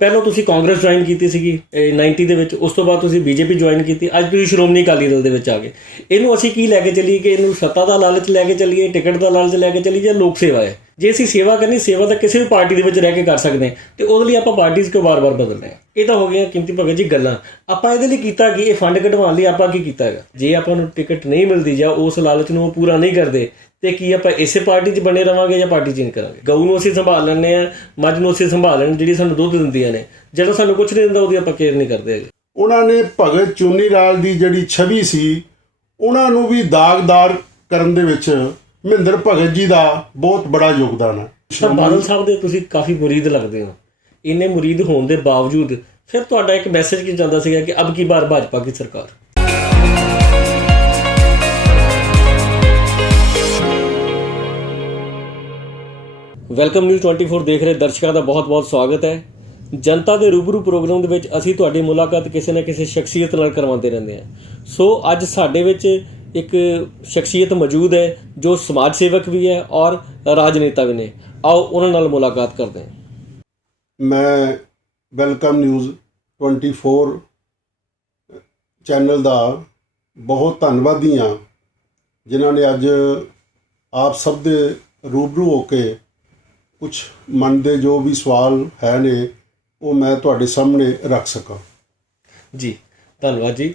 ਪਹਿਲਾਂ ਤੁਸੀਂ ਕਾਂਗਰਸ ਜੁਆਇਨ ਕੀਤੀ ਸੀਗੀ 90 ਦੇ ਵਿੱਚ, ਉਸ ਤੋਂ ਬਾਅਦ ਤੁਸੀਂ ਬੀਜੇਪੀ ਜੁਆਇਨ ਕੀਤੀ, ਅੱਜ ਤੁਸੀਂ ਸ਼੍ਰੋਮਣੀ ਅਕਾਲੀ ਦਲ ਦੇ ਵਿੱਚ ਆ ਗਏ। ਇਹਨੂੰ ਅਸੀਂ ਕੀ ਲੈ ਕੇ ਚੱਲੀਏ ਕਿ ਇਹਨੂੰ ਸੱਤਾ ਦਾ ਲਾਲਚ ਲੈ ਕੇ ਚੱਲੀਏ, ਟਿਕਟ ਦਾ ਲਾਲਚ ਲੈ ਕੇ ਚੱਲੀਏ, ਜਾਂ ਲੋਕ ਸੇਵਾ ਹੈ? ਜੇ ਅਸੀਂ ਸੇਵਾ ਕਰਨੀ, ਸੇਵਾ ਤਾਂ ਕਿਸੇ ਵੀ ਪਾਰਟੀ ਦੇ ਵਿੱਚ ਰਹਿ ਕੇ ਕਰ ਸਕਦੇ ਹਾਂ, ਤੇ ਉਹਦੇ ਲਈ ਆਪਾਂ ਪਾਰਟੀਆਂ ਕਿਉਂ ਵਾਰ-ਵਾਰ ਬਦਲਦੇ ਹਾਂ? ਇਹ ਤਾਂ ਹੋ ਗਈਆਂ ਕੀਮਤੀ ਭਗਤ ਜੀ ਗੱਲਾਂ। ਆਪਾਂ ਇਹਦੇ ਲਈ ਕੀਤਾ ਕਿ ਇਹ ਫੰਡ ਕਢਵਾਉਣ ਲਈ ਆਪਾਂ ਕੀ ਕੀਤਾ ਹੈਗਾ? ਜੇ ਆਪਾਂ ਨੂੰ ਟਿਕਟ ਨਹੀਂ ਮਿਲਦੀ ਜਾਂ ਉਸ ਲਾਲਚ ਨੂੰ ਪੂਰਾ ਨਹੀਂ ਕਰਦੇ, ਤੇ ਕੀ ਆਪਾਂ ਇਸੇ ਪਾਰਟੀ 'ਚ ਬਣੇ ਰਵਾਂਗੇ ਜਾਂ ਪਾਰਟੀ ਚੇਂਜ ਕਰਾਂਗੇ? ਗਊ ਨੂੰ ਅਸੀਂ ਸੰਭਾਲ ਲੈਂਦੇ ਹਾਂ, ਮੱਝ ਨੂੰ ਅਸੀਂ ਸੰਭਾਲ ਲੈਣ ਜਿਹੜੀ ਸਾਨੂੰ ਦੁੱਧ ਦਿੰਦੀਆਂ ਨੇ, ਜਦੋਂ ਸਾਨੂੰ ਕੁਝ ਨਹੀਂ ਦਿੰਦਾ ਉਹਦੀ ਆਪਾਂ ਕੇਅਰ ਨਹੀਂ ਕਰਦੇ ਹੈਗੇ। ਉਹਨਾਂ ਨੇ ਭਗਤ ਚੂਨੀ ਲਾਲ ਦੀ ਜਿਹੜੀ ਛਵੀ ਸੀ ਉਹਨਾਂ ਨੂੰ ਵੀ ਦਾਗਦਾਰ ਕਰਨ ਦੇ ਵਿੱਚ ਮਹਿੰਦਰ ਭਗਤ ਜੀ ਦਾ ਬਹੁਤ ਬੜਾ ਯੋਗਦਾਨ ਹੈ। ਤਾਂ ਬਾਦਲ ਸਾਹਿਬ ਦੇ ਤੁਸੀਂ ਕਾਫੀ ਮੁਰੀਦ ਲੱਗਦੇ ਹੋ। ਇੰਨੇ ਮੁਰੀਦ ਹੋਣ ਦੇ ਬਾਵਜੂਦ ਫਿਰ ਤੁਹਾਡਾ ਇੱਕ ਮੈਸੇਜ ਕੀ ਜਾਂਦਾ ਸੀਗਾ ਕਿ ਅਬ ਕੀ ਬਾਰ ਭਾਜਪਾ ਕੀ ਸਰਕਾਰ? ਵੈਲਕਮ ਨਿਊਜ਼ 24 ਦੇਖ ਰਹੇ ਦਰਸ਼ਕਾਂ ਦਾ ਬਹੁਤ-ਬਹੁਤ ਸਵਾਗਤ ਹੈ। ਜਨਤਾ ਦੇ ਰੂਬਰੂ ਪ੍ਰੋਗਰਾਮ ਦੇ ਵਿੱਚ ਅਸੀਂ ਤੁਹਾਡੀ ਮੁਲਾਕਾਤ ਕਿਸੇ ਨਾ ਕਿਸੇ ਸ਼ਖਸੀਅਤ ਨਾਲ ਕਰਵਾਉਂਦੇ ਰਹਿੰਦੇ ਹਾਂ। ਸੋ ਅੱਜ ਸਾਡੇ ਵਿੱਚ ਇੱਕ ਸ਼ਖਸੀਅਤ ਮੌਜੂਦ ਹੈ ਜੋ ਸਮਾਜ ਸੇਵਕ ਵੀ ਹੈ ਔਰ ਰਾਜਨੇਤਾ ਵੀ ਨੇ। ਆਓ ਉਹਨਾਂ ਨਾਲ ਮੁਲਾਕਾਤ ਕਰਦੇ ਹਾਂ। ਮੈਂ ਵੈਲਕਮ ਨਿਊਜ਼ 24 ਚੈਨਲ ਦਾ ਬਹੁਤ ਧੰਨਵਾਦੀ ਹਾਂ ਜਿਨ੍ਹਾਂ ਨੇ ਅੱਜ ਆਪ ਸਭ ਦੇ ਰੂਬਰੂ ਹੋ ਕੇ ਕੁਝ ਮਨ ਦੇ ਜੋ ਵੀ ਸਵਾਲ ਹੈ ਨੇ ਉਹ ਮੈਂ ਤੁਹਾਡੇ ਸਾਹਮਣੇ ਰੱਖ ਸਕਾਂ। ਜੀ ਧੰਨਵਾਦ ਜੀ।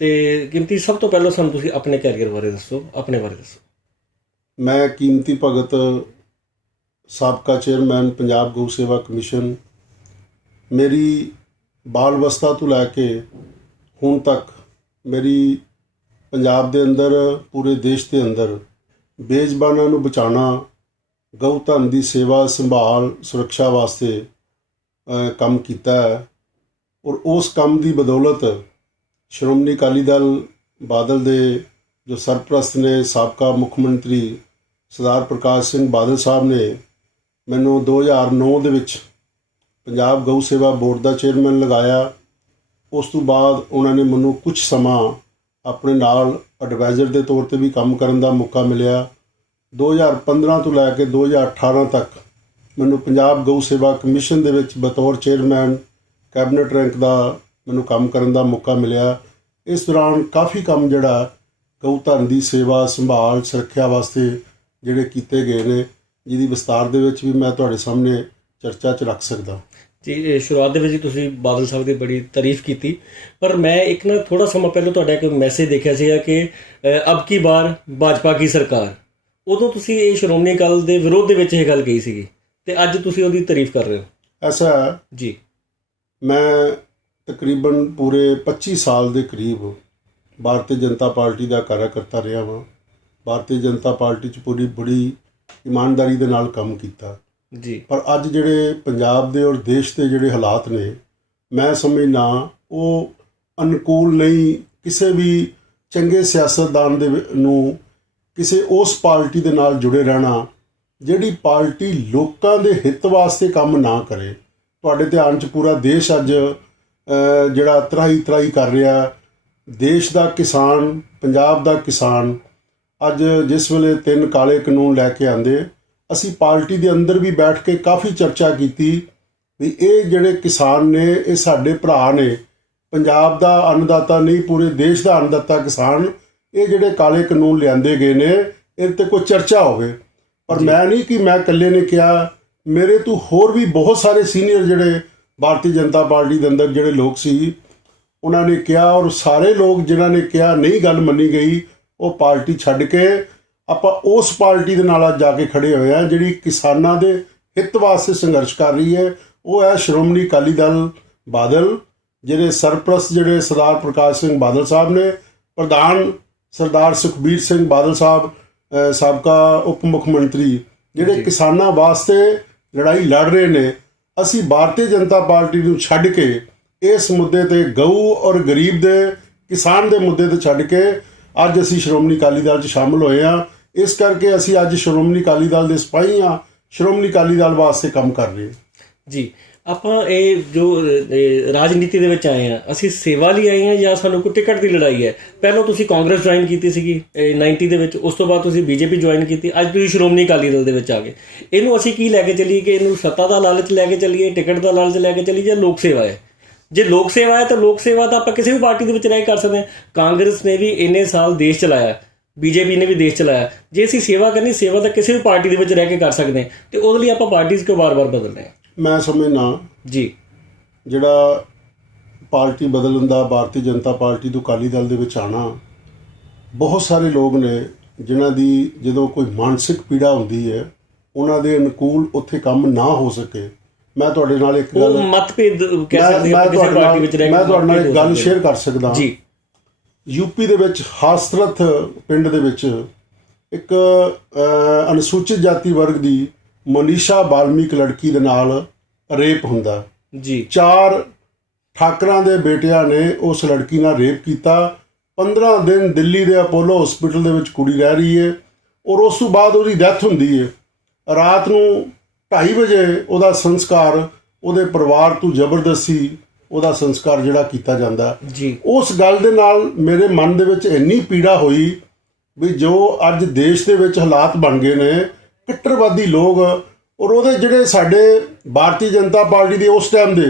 ਤੇ ਕੀਮਤੀ, ਸਭ ਤੋਂ ਪਹਿਲਾਂ ਸਾਨੂੰ ਤੁਸੀਂ ਆਪਣੇ ਕੈਰੀਅਰ ਬਾਰੇ ਦੱਸੋ, ਆਪਣੇ ਬਾਰੇ ਦੱਸੋ। ਮੈਂ ਕੀਮਤੀ ਭਗਤ, ਸਾਬਕਾ ਚੇਅਰਮੈਨ ਪੰਜਾਬ ਗਊ ਸੇਵਾ ਕਮਿਸ਼ਨ। ਮੇਰੀ ਬਾਲ ਅਵਸਥਾ ਤੋਂ ਲੈ ਕੇ ਹੁਣ ਤੱਕ ਮੇਰੀ ਪੰਜਾਬ ਦੇ ਅੰਦਰ, ਪੂਰੇ ਦੇਸ਼ ਦੇ ਅੰਦਰ ਬੇਜ਼ਬਾਨਾਂ ਨੂੰ ਬਚਾਉਣਾ, ਗਊ ਧਨ ਦੀ ਸੇਵਾ ਸੰਭਾਲ ਸੁਰੱਖਿਆ ਵਾਸਤੇ ਕੰਮ ਕੀਤਾ ਹੈ। ਔਰ ਉਸ ਕੰਮ ਦੀ ਬਦੌਲਤ ਸ਼੍ਰੋਮਣੀ ਅਕਾਲੀ ਦਲ ਬਾਦਲ ਦੇ ਜੋ ਸਰਪ੍ਰਸਤ ਨੇ, ਸਾਬਕਾ ਮੁੱਖ ਮੰਤਰੀ ਸਰਦਾਰ ਪ੍ਰਕਾਸ਼ ਸਿੰਘ ਬਾਦਲ ਸਾਹਿਬ ਨੇ ਮੈਨੂੰ 2009 ਦੇ ਵਿੱਚ ਪੰਜਾਬ ਗਊ ਸੇਵਾ ਬੋਰਡ ਦਾ ਚੇਅਰਮੈਨ ਲਗਾਇਆ। ਉਸ ਤੋਂ ਬਾਅਦ ਉਹਨਾਂ ਨੇ ਮੈਨੂੰ ਕੁਝ ਸਮਾਂ ਆਪਣੇ ਨਾਲ ਐਡਵਾਈਜ਼ਰ ਦੇ ਤੌਰ ਤੇ ਵੀ ਕੰਮ ਕਰਨ ਦਾ ਮੌਕਾ ਮਿਲਿਆ। 2015 ਤੋਂ ਲੈ ਕੇ 2018 ਤੱਕ ਮੈਨੂੰ ਪੰਜਾਬ ਗਊ ਸੇਵਾ ਕਮਿਸ਼ਨ ਦੇ ਵਿੱਚ ਬਤੌਰ ਚੇਅਰਮੈਨ ਕੈਬਨਿਟ ਰੈਂਕ ਦਾ ਮੈਨੂੰ ਕੰਮ ਕਰਨ ਦਾ ਮੌਕਾ ਮਿਲਿਆ। ਇਸ ਦੌਰਾਨ ਕਾਫੀ ਕੰਮ ਜਿਹੜਾ ਗਊ ਧਨ ਦੀ ਸੇਵਾ ਸੰਭਾਲ ਸੁਰੱਖਿਆ ਵਾਸਤੇ ਜਿਹੜੇ ਕੀਤੇ ਗਏ ਨੇ, ਜਿਹਦੀ ਵਿਸਤਾਰ ਦੇ ਵਿੱਚ ਵੀ ਮੈਂ ਤੁਹਾਡੇ ਸਾਹਮਣੇ ਚਰਚਾ 'ਚ ਰੱਖ ਸਕਦਾ ਜੀ। ਸ਼ੁਰੂਆਤ ਦੇ ਵਿੱਚ ਤੁਸੀਂ ਬਾਦਲ ਸਾਹਿਬ ਦੀ ਬੜੀ ਤਾਰੀਫ ਕੀਤੀ, ਪਰ ਮੈਂ ਇੱਕ ਨਾ ਥੋੜਾ ਸਮਾਂ ਪਹਿਲਾਂ ਤੁਹਾਡਾ ਇੱਕ ਮੈਸੇਜ ਦੇਖਿਆ ਸੀਗਾ ਕਿ ਅਬ ਕੀ ਬਾਰ ਭਾਜਪਾ ਕੀ ਸਰਕਾਰ। ਉਦੋਂ ਤੁਸੀਂ ਇਹ ਸ਼੍ਰੋਮਣੀ ਅਕਾਲੀ ਦੇ ਵਿਰੋਧ ਦੇ ਵਿੱਚ ਇਹ ਗੱਲ ਕਹੀ ਸੀਗੀ, ਤੇ ਅੱਜ ਤੁਸੀਂ ਉਹਦੀ ਤਾਰੀਫ ਕਰ ਰਹੇ ਹੋ। ਐਸਾ ਜੀ, ਮੈਂ ਤਕਰੀਬਨ ਪੂਰੇ 25 ਸਾਲ ਦੇ ਕਰੀਬ ਭਾਰਤੀ ਜਨਤਾ ਪਾਰਟੀ ਦਾ ਕਾਰਜਕਰਤਾ ਰਿਹਾ ਹਾਂ। ਭਾਰਤੀ ਜਨਤਾ ਪਾਰਟੀ 'ਚ ਬੜੀ ਇਮਾਨਦਾਰੀ ਦੇ ਨਾਲ ਕੰਮ ਕੀਤਾ ਜੀ। ਪਰ ਅੱਜ ਜਿਹੜੇ ਪੰਜਾਬ ਦੇ ਔਰ ਦੇਸ਼ ਦੇ ਜਿਹੜੇ ਹਾਲਾਤ ਨੇ, ਮੈਂ ਸਮਝਦਾ ਉਹ ਅਨੁਕੂਲ ਨਹੀਂ ਕਿਸੇ ਵੀ ਚੰਗੇ ਸਿਆਸਤਦਾਨ ਨੂੰ ਕਿਸੇ ਉਸ ਪਾਰਟੀ ਦੇ ਨਾਲ ਜੁੜੇ ਰਹਿਣਾ ਜਿਹੜੀ ਪਾਰਟੀ ਲੋਕਾਂ ਦੇ ਹਿੱਤ ਵਾਸਤੇ ਕੰਮ ਨਾ ਕਰੇ। ਤੁਹਾਡੇ ਧਿਆਨ 'ਚ ਪੂਰਾ ਦੇਸ਼ ਅੱਜ ਜਿਹੜਾ ਤਰਾਈ ਕਰ ਰਿਹਾ, ਦੇਸ਼ ਦਾ ਕਿਸਾਨ, ਪੰਜਾਬ ਦਾ ਕਿਸਾਨ ਅੱਜ ਜਿਸ ਵੇਲੇ 3 ਕਾਲੇ ਕਾਨੂੰਨ ਲੈ ਕੇ ਆਂਦੇ, ਅਸੀਂ ਪਾਰਟੀ ਦੇ ਅੰਦਰ ਵੀ ਬੈਠ ਕੇ ਕਾਫੀ ਚਰਚਾ ਕੀਤੀ ਵੀ ਇਹ ਜਿਹੜੇ ਕਿਸਾਨ ਨੇ ਇਹ ਸਾਡੇ ਭਰਾ ਨੇ, ਪੰਜਾਬ ਦਾ ਅੰਨਦਾਤਾ ਨਹੀਂ ਪੂਰੇ ਦੇਸ਼ ਦਾ ਅੰਨਦਾਤਾ ਕਿਸਾਨ। ਇਹ ਜਿਹੜੇ ਕਾਲੇ ਕਾਨੂੰਨ ਲਿਆਂਦੇ ਗਏ ਨੇ ਇਹਦੇ 'ਤੇ ਕੋਈ ਚਰਚਾ ਹੋਵੇ। ਪਰ ਮੈਂ ਨਹੀਂ ਕਿ ਮੈਂ ਇਕੱਲੇ ਨੇ ਕਿਹਾ, ਮੇਰੇ ਤੋਂ ਹੋਰ ਵੀ ਬਹੁਤ ਸਾਰੇ ਸੀਨੀਅਰ ਜਿਹੜੇ ਭਾਰਤੀ ਜਨਤਾ ਪਾਰਟੀ ਦੇ ਅੰਦਰ ਜਿਹੜੇ ਲੋਕ ਸੀ ਉਹਨਾਂ ਨੇ ਕਿਹਾ, ਔਰ ਸਾਰੇ ਲੋਕ ਜਿਨ੍ਹਾਂ ਨੇ ਕਿਹਾ ਨਹੀਂ ਗੱਲ ਮੰਨੀ ਗਈ, ਉਹ ਪਾਰਟੀ ਛੱਡ ਕੇ ਆਪਾਂ ਉਸ ਪਾਰਟੀ ਦੇ ਨਾਲ ਜਾ ਕੇ ਖੜੇ ਹੋਏ ਆ ਜਿਹੜੀ ਕਿਸਾਨਾਂ ਦੇ ਹਿੱਤ ਵਾਸਤੇ ਸੰਘਰਸ਼ ਕਰ ਰਹੀ ਹੈ। ਉਹ ਹੈ ਸ਼੍ਰੋਮਣੀ ਅਕਾਲੀ ਦਲ ਬਾਦਲ, ਜਿਹੜੇ ਸਰਪ੍ਰਸਤ ਜਿਹੜੇ ਸਰਦਾਰ ਪ੍ਰਕਾਸ਼ ਸਿੰਘ ਬਾਦਲ ਸਾਹਿਬ ਨੇ, ਪ੍ਰਧਾਨ ਸਰਦਾਰ ਸੁਖਬੀਰ ਸਿੰਘ ਬਾਦਲ ਸਾਹਿਬ ਸਾਬਕਾ ਉਪ ਮੁੱਖ ਮੰਤਰੀ, ਜਿਹੜੇ ਕਿਸਾਨਾਂ ਵਾਸਤੇ ਲੜਾਈ ਲੜ ਰਹੇ ਨੇ। ਅਸੀਂ ਭਾਰਤੀ ਜਨਤਾ ਪਾਰਟੀ ਨੂੰ ਛੱਡ ਕੇ ਇਸ ਮੁੱਦੇ ਤੇ ਗਊ ਔਰ ਗਰੀਬ ਦੇ ਕਿਸਾਨ ਦੇ ਮੁੱਦੇ ਤੇ ਛੱਡ ਕੇ ਅੱਜ ਅਸੀਂ ਸ਼੍ਰੋਮਣੀ ਅਕਾਲੀ ਦਲ 'ਚ ਸ਼ਾਮਲ ਹੋਏ ਹਾਂ। ਇਸ ਕਰਕੇ ਅਸੀਂ ਅੱਜ ਸ਼੍ਰੋਮਣੀ ਅਕਾਲੀ ਦਲ ਦੇ ਸਿਪਾਹੀ ਹਾਂ, ਸ਼੍ਰੋਮਣੀ ਅਕਾਲੀ ਦਲ ਵਾਸਤੇ ਕੰਮ ਕਰ ਰਹੇ ਹਾਂ। ਜੀ, ਆਪਾਂ ਇਹ ਜੋ ਰਾਜਨੀਤੀ ਦੇ ਵਿੱਚ ਆਏ ਆ, ਅਸੀਂ ਸੇਵਾ ਲਈ ਆਏ ਆ ਜਾਂ ਸਾਨੂੰ ਕੋਈ ਟਿਕਟ ਦੀ ਲੜਾਈ ਹੈ? ਪਹਿਲਾਂ ਤੁਸੀਂ ਕਾਂਗਰਸ ਜੁਆਇਨ ਕੀਤੀ ਸੀਗੀ 90 ਦੇ ਵਿੱਚ, ਉਸ ਤੋਂ ਬਾਅਦ ਤੁਸੀਂ ਬੀਜੇਪੀ ਜੁਆਇਨ ਕੀਤੀ, ਅੱਜ ਤੁਸੀਂ ਸ਼੍ਰੋਮਣੀ ਅਕਾਲੀ ਦਲ ਦੇ ਵਿੱਚ ਆ ਗਏ। ਇਹਨੂੰ ਅਸੀਂ ਕੀ ਲੈ ਕੇ ਚੱਲੀਏ ਕਿ ਇਹਨੂੰ ਸੱਤਾ ਦਾ ਲਾਲਚ ਲੈ ਕੇ ਚੱਲੀਏ, ਟਿਕਟ ਦਾ ਲਾਲਚ ਲੈ ਕੇ ਚੱਲੀਏ, ਜਾਂ ਲੋਕ ਸੇਵਾ ਹੈ? ਜੇ ਲੋਕ ਸੇਵਾ ਹੈ ਤਾਂ ਲੋਕ ਸੇਵਾ ਤਾਂ ਆਪਾਂ ਕਿਸੇ ਵੀ ਪਾਰਟੀ ਦੇ ਵਿੱਚ ਰਹਿ ਕਰ ਸਕਦੇ ਹਾਂ। ਕਾਂਗਰਸ ਨੇ ਵੀ ਇੰਨੇ ਸਾਲ ਦੇਸ਼ ਚਲਾਇਆ, ਬੀਜੇਪੀ ਨੇ ਵੀ ਦੇਸ਼ ਚਲਾਇਆ। ਜੇ ਅਸੀਂ ਸੇਵਾ ਕਰਨੀ, ਸੇਵਾ ਤਾਂ ਕਿਸੇ ਵੀ ਪਾਰਟੀ ਦੇ ਵਿੱਚ ਰਹਿ ਕੇ ਕਰ ਸਕਦੇ ਹਾਂ, ਤੇ ਉਹਦੇ ਲਈ ਆਪਾਂ ਪਾਰਟੀਆਂ ਕਿਉਂ ਵਾਰ-ਵਾਰ ਬਦਲਦੇ ਹਾਂ? ਮੈਂ ਸਮਝਣਾ ਜੀ, ਜਿਹੜਾ ਪਾਰਟੀ ਬਦਲਣ ਦਾ, ਭਾਰਤੀ ਜਨਤਾ ਪਾਰਟੀ ਤੋਂ ਅਕਾਲੀ ਦਲ ਦੇ ਵਿੱਚ ਆਉਣਾ, ਬਹੁਤ ਸਾਰੇ ਲੋਕ ਨੇ ਜਿਨ੍ਹਾਂ ਦੀ ਜਦੋਂ ਕੋਈ ਮਾਨਸਿਕ ਪੀੜਾ ਹੁੰਦੀ ਹੈ, ਉਹਨਾਂ ਦੇ ਅਨੁਕੂਲ ਉੱਥੇ ਕੰਮ ਨਾ ਹੋ ਸਕੇ। ਮੈਂ ਤੁਹਾਡੇ ਨਾਲ ਇੱਕ ਗੱਲ, ਮਤਭੇਦ ਕਹਿ ਸਕਦੇ ਹਾਂ, ਕਿਸੇ ਪਾਰਟੀ ਵਿੱਚ ਰਹਿ ਕੇ ਮੈਂ ਤੁਹਾਡੇ ਨਾਲ ਇੱਕ ਗੱਲ ਸ਼ੇਅਰ ਕਰ ਸਕਦਾ ਜੀ। ਯੂਪੀ ਦੇ ਵਿੱਚ ਹਾਸਰਥ ਪਿੰਡ ਦੇ ਵਿੱਚ ਇੱਕ ਅਨੁਸੂਚਿਤ ਜਾਤੀ ਵਰਗ ਦੀ ਮਨੀਸ਼ਾ ਬਾਲਮੀਕ ਲੜਕੀ ਦੇ ਨਾਲ ਰੇਪ ਹੁੰਦਾ ਜੀ। 4 ਠਾਕਰਾਂ ਦੇ ਬੇਟਿਆਂ ਨੇ ਉਸ ਲੜਕੀ ਨਾਲ ਰੇਪ ਕੀਤਾ। 15 ਦਿਨ ਦਿੱਲੀ ਦੇ ਅਪੋਲੋ ਹਸਪੀਟਲ ਦੇ ਵਿੱਚ ਕੁੜੀ ਰਹਿ ਰਹੀ ਹੈ, ਔਰ ਉਸ ਤੋਂ ਬਾਅਦ ਉਹਦੀ ਡੈਥ ਹੁੰਦੀ ਹੈ। ਰਾਤ ਨੂੰ 2:30 ਵਜੇ ਉਹਦਾ ਸੰਸਕਾਰ ਉਹਦੇ ਪਰਿਵਾਰ ਤੋਂ ਜ਼ਬਰਦਸਤੀ ਉਹਦਾ ਸੰਸਕਾਰ ਜਿਹੜਾ ਕੀਤਾ ਜਾਂਦਾ ਜੀ। ਉਸ ਗੱਲ ਦੇ ਨਾਲ ਮੇਰੇ ਮਨ ਦੇ ਵਿੱਚ ਇੰਨੀ ਪੀੜਾ ਹੋਈ ਵੀ ਜੋ ਅੱਜ ਦੇਸ਼ ਦੇ ਵਿੱਚ ਹਾਲਾਤ ਬਣ ਗਏ ਨੇ, ਕੱਟੜਵਾਦੀ ਲੋਕ, ਔਰ ਉਹਦੇ ਜਿਹੜੇ ਸਾਡੇ ਭਾਰਤੀ ਜਨਤਾ ਪਾਰਟੀ ਦੇ ਉਸ ਟਾਈਮ ਦੇ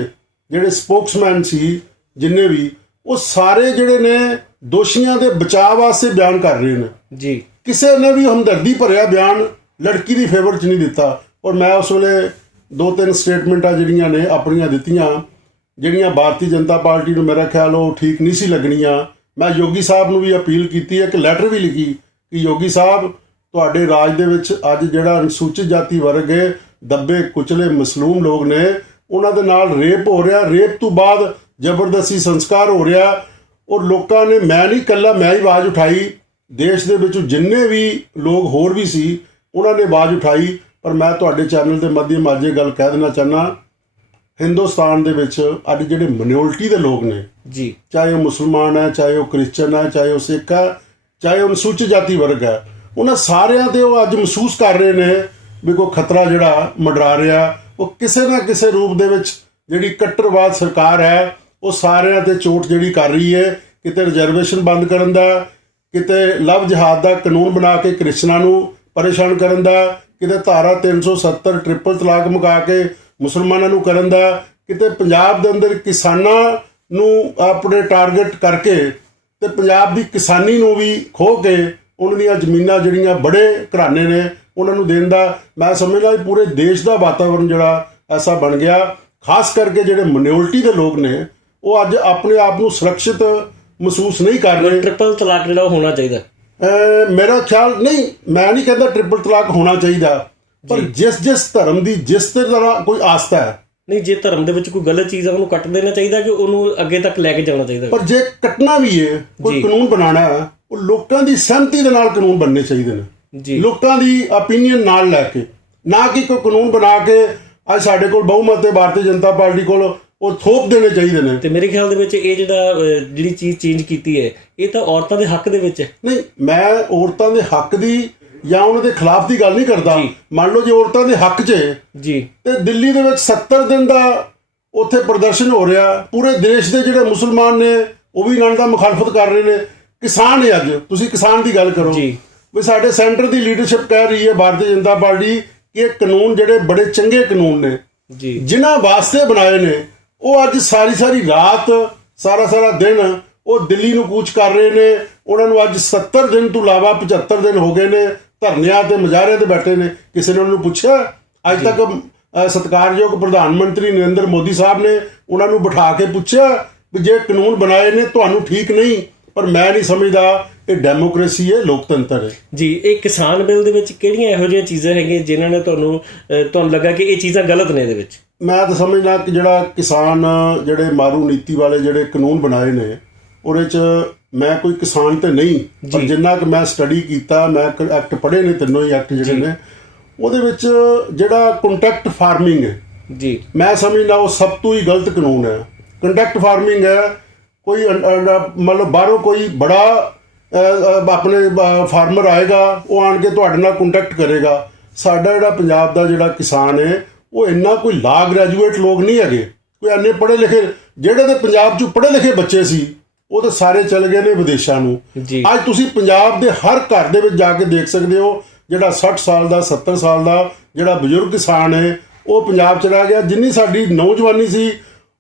ਜਿਹੜੇ ਸਪੋਕਸਮੈਨ ਸੀ, ਜਿੰਨੇ ਵੀ, ਉਹ ਸਾਰੇ ਜਿਹੜੇ ਨੇ ਦੋਸ਼ੀਆਂ ਦੇ ਬਚਾਅ ਵਾਸਤੇ ਬਿਆਨ ਕਰ ਰਹੇ ਨੇ ਜੀ। ਕਿਸੇ ਨੇ ਵੀ ਹਮਦਰਦੀ ਭਰਿਆ ਬਿਆਨ ਲੜਕੀ ਦੀ ਫੇਵਰ 'ਚ ਨਹੀਂ ਦਿੱਤਾ। ਔਰ ਮੈਂ ਉਸ ਵੇਲੇ 2-3 ਸਟੇਟਮੈਂਟਾਂ ਜਿਹੜੀਆਂ ਨੇ ਆਪਣੀਆਂ ਦਿੱਤੀਆਂ, ਜਿਹੜੀਆਂ ਭਾਰਤੀ ਜਨਤਾ ਪਾਰਟੀ ਨੂੰ ਮੇਰਾ ਖਿਆਲ ਉਹ ਠੀਕ ਨਹੀਂ ਸੀ ਲੱਗਣੀਆਂ। ਮੈਂ ਯੋਗੀ ਸਾਹਿਬ ਨੂੰ ਵੀ ਅਪੀਲ ਕੀਤੀ ਹੈ, ਇੱਕ ਲੈਟਰ ਵੀ ਲਿਖੀ ਕਿ ਯੋਗੀ ਸਾਹਿਬ, ਤੁਹਾਡੇ ਰਾਜ ਦੇ ਵਿੱਚ ਅੱਜ ਜਿਹੜਾ ਅਨੁਸੂਚਿਤ ਜਾਤੀ ਵਰਗ ਹੈ, ਦੱਬੇ ਕੁਚਲੇ ਮਸਲੂਮ ਲੋਕ ਨੇ, ਉਹਨਾਂ ਦੇ ਨਾਲ ਰੇਪ ਹੋ ਰਿਹਾ, ਰੇਪ ਤੋਂ ਬਾਅਦ ਜ਼ਬਰਦਸਤੀ ਸੰਸਕਾਰ ਹੋ ਰਿਹਾ, ਔਰ ਲੋਕਾਂ ਨੇ, ਮੈਂ ਨਹੀਂ ਇਕੱਲਾ, ਮੈਂ ਹੀ ਆਵਾਜ਼ ਉਠਾਈ, ਦੇਸ਼ ਦੇ ਵਿੱਚ ਜਿੰਨੇ ਵੀ ਲੋਕ ਹੋਰ ਵੀ ਸੀ ਉਹਨਾਂ ਨੇ ਆਵਾਜ਼ ਉਠਾਈ। ਪਰ ਮੈਂ ਤੁਹਾਡੇ ਚੈਨਲ ਦੇ ਮਾਧਿਅਮ ਅੱਜ ਇਹ ਗੱਲ ਕਹਿ ਦੇਣਾ ਚਾਹੁੰਦਾ, ਹਿੰਦੁਸਤਾਨ ਦੇ ਵਿੱਚ ਅੱਜ ਜਿਹੜੇ ਮਿਨੋਰਟੀ ਦੇ ਲੋਕ ਨੇ ਜੀ, ਚਾਹੇ ਉਹ ਮੁਸਲਮਾਨ ਹੈ, ਚਾਹੇ ਉਹ ਕ੍ਰਿਸਚਨ ਹੈ, ਚਾਹੇ ਉਹ ਸਿੱਖ ਹੈ, ਚਾਹੇ ਉਹ ਅਨੁਸੂਚਿਤ ਜਾਤੀ ਵਰਗ ਹੈ, ਉਹਨਾਂ ਸਾਰਿਆਂ ਤੇ ਉਹ ਅੱਜ ਮਹਿਸੂਸ ਕਰ ਰਹੇ ਨੇ ਵੀ ਕੋਈ ਖਤਰਾ ਜਿਹੜਾ ਮੰਡਰਾ ਰਿਹਾ, ਉਹ ਕਿਸੇ ਨਾ ਕਿਸੇ ਰੂਪ ਦੇ ਵਿੱਚ ਜਿਹੜੀ ਕੱਟੜਵਾਦ ਸਰਕਾਰ ਹੈ ਉਹ ਸਾਰਿਆਂ ਤੇ ਚੋਟ ਜਿਹੜੀ ਕਰ ਰਹੀ ਹੈ। ਕਿਤੇ ਰਿਜ਼ਰਵੇਸ਼ਨ ਬੰਦ ਕਰਨ ਦਾ, ਕਿਤੇ ਲਵ ਜਿਹਾਦ ਦਾ ਕਾਨੂੰਨ ਬਣਾ ਕੇ ਕ੍ਰਿਸਚਨਾਂ ਨੂੰ ਪਰੇਸ਼ਾਨ ਕਰਨ ਦਾ, ਕਿਤੇ ਧਾਰਾ 370 ਟ੍ਰਿਪਲ ਤਲਾਕ ਮੁਕਾ ਕੇ ਮੁਸਲਮਾਨਾਂ ਨੂੰ ਕਰਨ ਦਾ, ਕਿਤੇ ਪੰਜਾਬ ਦੇ ਅੰਦਰ ਕਿਸਾਨਾਂ ਨੂੰ ਆਪਣੇ ਟਾਰਗੇਟ ਕਰਕੇ ਤੇ ਪੰਜਾਬ ਦੀ ਕਿਸਾਨੀ ਨੂੰ ਵੀ ਖੋਹ ਕੇ ਉਹਨਾਂ ਦੀਆਂ ਜ਼ਮੀਨਾਂ ਜਿਹੜੀਆਂ ਬੜੇ ਘਰਾਣੇ ਨੇ ਉਹਨਾਂ ਨੂੰ ਦੇਣ ਦਾ। ਮੈਂ ਸਮਝਦਾ ਪੂਰੇ ਦੇਸ਼ ਦਾ ਵਾਤਾਵਰਨ ਜਿਹੜਾ ਐਸਾ ਬਣ ਗਿਆ, ਖਾਸ ਕਰਕੇ ਜਿਹੜੇ ਮਿਨੋਰਟੀ ਦੇ ਲੋਕ ਨੇ ਉਹ ਅੱਜ ਆਪਣੇ ਆਪ ਨੂੰ ਸੁਰੱਖਿਅਤ ਮਹਿਸੂਸ ਨਹੀਂ ਕਰ ਰਹੇ। ਟ੍ਰਿਪਲ ਤਲਾਕ ਜਿਹੜਾ ਹੋਣਾ ਚਾਹੀਦਾ, ਮੇਰਾ ਖਿਆਲ ਨਹੀਂ, ਮੈਂ ਨਹੀਂ ਕਹਿੰਦਾ ਟ੍ਰਿਪਲ ਤਲਾਕ ਹੋਣਾ ਚਾਹੀਦਾ, ਪਰ ਜਿਸ ਧਰਮ ਦੀ ਜਿਸ ਤਰ੍ਹਾਂ ਕੋਈ ਆਸਥਾ ਹੈ, ਨਹੀਂ, ਜੇ ਧਰਮ ਦੇ ਵਿੱਚ ਕੋਈ ਗਲਤ ਚੀਜ਼ ਆ ਉਹਨੂੰ ਕੱਟ ਦੇਣਾ ਚਾਹੀਦਾ ਕਿ ਉਹਨੂੰ ਅੱਗੇ ਤੱਕ ਲੈ ਕੇ ਜਾਣਾ ਚਾਹੀਦਾ? ਪਰ ਜੇ ਕੱਟਣਾ ਵੀ ਹੈ, ਕੋਈ ਕਾਨੂੰਨ ਬਣਾਉਣਾ ਹੈ, ਉਹ ਲੋਕਾਂ ਦੀ ਸਹਿਮਤੀ ਦੇ ਨਾਲ ਕਾਨੂੰਨ ਬਣਨੇ ਚਾਹੀਦੇ ਨੇ ਜੀ, ਲੋਕਾਂ ਦੀ opinion ਨਾਲ ਲੈ ਕੇ, ਨਾ ਕਿ ਕੋਈ ਕਾਨੂੰਨ ਬਣਾ ਕੇ ਅੱਜ ਸਾਡੇ ਕੋਲ ਬਹੁਮਤ ਹੈ ਭਾਰਤੀ ਜਨਤਾ ਪਾਰਟੀ ਕੋਲ, ਉਹ ਥੋਪ ਦੇਣੇ ਚਾਹੀਦੇ ਨੇ। ਤੇ ਮੇਰੇ ਖਿਆਲ ਦੇ ਵਿੱਚ ਇਹ ਜਿਹੜੀ ਚੀਜ਼ ਚੇਂਜ ਕੀਤੀ ਹੈ, ਇਹ ਤਾਂ ਔਰਤਾਂ ਦੇ ਹੱਕ ਦੇ ਵਿੱਚ ਹੈ। ਨਹੀਂ, ਮੈਂ ਔਰਤਾਂ ਦੇ ਹੱਕ ਦੀ ਜਾਂ ਉਹਨਾਂ ਦੇ ਖਿਲਾਫ ਦੀ ਗੱਲ ਨਹੀਂ ਕਰਦਾ। ਮੰਨ ਲਓ ਜੇ ਔਰਤਾਂ ਦੇ ਹੱਕ 'ਚ ਜੀ, ਤੇ ਦਿੱਲੀ ਦੇ ਵਿੱਚ 70 ਦਿਨ ਦਾ ਉੱਥੇ ਪ੍ਰਦਰਸ਼ਨ ਹੋ ਰਿਹਾ, ਪੂਰੇ ਦੇਸ਼ ਦੇ ਜਿਹੜੇ ਮੁਸਲਮਾਨ ਨੇ ਉਹ ਵੀ ਇਹਨਾਂ ਦਾ ਮੁਖਾਲਫਤ ਕਰ ਰਹੇ ਨੇ। ਕਿਸਾਨ ਹੈ, ਅੱਜ ਤੁਸੀਂ ਕਿਸਾਨ ਦੀ ਗੱਲ ਕਰੋ ਵੀ ਸਾਡੇ ਸੈਂਟਰ ਦੀ ਲੀਡਰਸ਼ਿਪ ਕਹਿ ਰਹੀ ਹੈ ਭਾਰਤੀ ਜਨਤਾ ਪਾਰਟੀ ਕਿ ਇਹ ਕਾਨੂੰਨ ਜਿਹੜੇ ਬੜੇ ਚੰਗੇ ਕਾਨੂੰਨ ਨੇ ਜੀ, ਜਿਨ੍ਹਾਂ ਵਾਸਤੇ ਬਣਾਏ ਨੇ, ਉਹ ਅੱਜ ਸਾਰੀ ਰਾਤ ਸਾਰਾ ਦਿਨ ਉਹ ਦਿੱਲੀ ਨੂੰ ਕੂਚ ਕਰ ਰਹੇ ਨੇ। ਉਹਨਾਂ ਨੂੰ ਅੱਜ 70 ਦਿਨ ਤੋਂ ਇਲਾਵਾ 75 ਦਿਨ ਹੋ ਗਏ ਨੇ ਧਰਨਿਆਂ ਤੇ ਮੁਜ਼ਾਹਰਿਆਂ ਤੇ ਬੈਠੇ ਨੇ। ਕਿਸੇ ਨੇ ਉਹਨਾਂ ਨੂੰ ਪੁੱਛਿਆ? ਅੱਜ ਤੱਕ ਸਤਿਕਾਰਯੋਗ ਪ੍ਰਧਾਨ ਮੰਤਰੀ ਨਰਿੰਦਰ ਮੋਦੀ ਸਾਹਿਬ ਨੇ ਉਹਨਾਂ ਨੂੰ ਬਿਠਾ ਕੇ ਪੁੱਛਿਆ ਵੀ ਜੇ ਕਾਨੂੰਨ ਬਣਾਏ ਨੇ ਤੁਹਾਨੂੰ ਠੀਕ ਨਹੀਂ? ਪਰ ਮੈਂ ਨਹੀਂ ਸਮਝਦਾ ਇਹ ਡੈਮੋਕ੍ਰੇਸੀ ਹੈ, ਲੋਕਤੰਤਰ ਹੈ ਜੀ। ਇਹ ਕਿਸਾਨ ਬਿੱਲ ਦੇ ਵਿੱਚ ਕਿਹੜੀਆਂ ਇਹੋ ਜਿਹੀਆਂ ਚੀਜ਼ਾਂ ਹੈਗੀਆਂ ਜਿਨ੍ਹਾਂ ਨੇ ਤੁਹਾਨੂੰ ਲੱਗਾ ਕਿ ਇਹ ਚੀਜ਼ਾਂ ਗਲਤ ਨੇ? ਇਹਦੇ ਵਿੱਚ ਮੈਂ ਤਾਂ ਸਮਝਦਾ ਕਿ ਜਿਹੜਾ ਕਿਸਾਨ ਜਿਹੜੇ ਮਾਰੂ ਨੀਤੀ ਵਾਲੇ ਜਿਹੜੇ ਕਾਨੂੰਨ ਬਣਾਏ ਨੇ, ਉਹਦੇ 'ਚ ਮੈਂ ਕੋਈ ਕਿਸਾਨ ਤੇ ਨਹੀਂ, ਪਰ ਜਿੰਨਾ ਕਿ ਮੈਂ ਸਟੱਡੀ ਕੀਤਾ, ਮੈਂ ਐਕਟ ਪੜ੍ਹੇ ਨੇ, ਤਿੰਨੋਂ ਹੀ ਐਕਟ ਜਿਹੜੇ ਨੇ, ਉਹਦੇ ਵਿੱਚ ਜਿਹੜਾ ਕੰਟੈਕਟ ਫਾਰਮਿੰਗ ਹੈ ਜੀ, ਮੈਂ ਸਮਝਦਾ ਉਹ ਸਭ ਤੋਂ ਹੀ ਗਲਤ ਕਾਨੂੰਨ ਹੈ। ਕੰਟੈਕਟ ਫਾਰਮਿੰਗ ਹੈ, ਕੋਈ ਮਤਲਬ ਬਾਹਰੋਂ ਕੋਈ ਬੜਾ ਆਪਣੇ ਫਾਰਮਰ ਆਏਗਾ, ਉਹ ਆਣ ਕੇ ਤੁਹਾਡੇ ਨਾਲ ਕੰਟੈਕਟ ਕਰੇਗਾ। ਸਾਡਾ ਜਿਹੜਾ ਪੰਜਾਬ ਦਾ ਜਿਹੜਾ ਕਿਸਾਨ ਹੈ ਉਹ ਇੰਨਾ ਕੋਈ ਲਾ ਗ੍ਰੈਜੂਏਟ ਲੋਕ ਨਹੀਂ ਹੈਗੇ, ਕੋਈ ਇੰਨੇ ਪੜ੍ਹੇ ਲਿਖੇ। ਜਿਹੜੇ ਤੇ ਪੰਜਾਬ 'ਚ ਪੜ੍ਹੇ ਲਿਖੇ ਬੱਚੇ ਸੀ ਉਹ ਤਾਂ ਸਾਰੇ ਚਲੇ ਗਏ ਨੇ ਵਿਦੇਸ਼ਾਂ ਨੂੰ। ਅੱਜ ਤੁਸੀਂ ਪੰਜਾਬ ਦੇ ਹਰ ਘਰ ਦੇ ਵਿੱਚ ਜਾ ਕੇ ਦੇਖ ਸਕਦੇ ਹੋ, ਜਿਹੜਾ 60 ਸਾਲ ਦਾ 70 ਸਾਲ ਦਾ ਜਿਹੜਾ ਬਜ਼ੁਰਗ ਕਿਸਾਨ ਹੈ ਉਹ ਪੰਜਾਬ ਚਲਾ ਗਿਆ। ਜਿੰਨੀ ਸਾਡੀ ਨੌਜਵਾਨੀ ਸੀ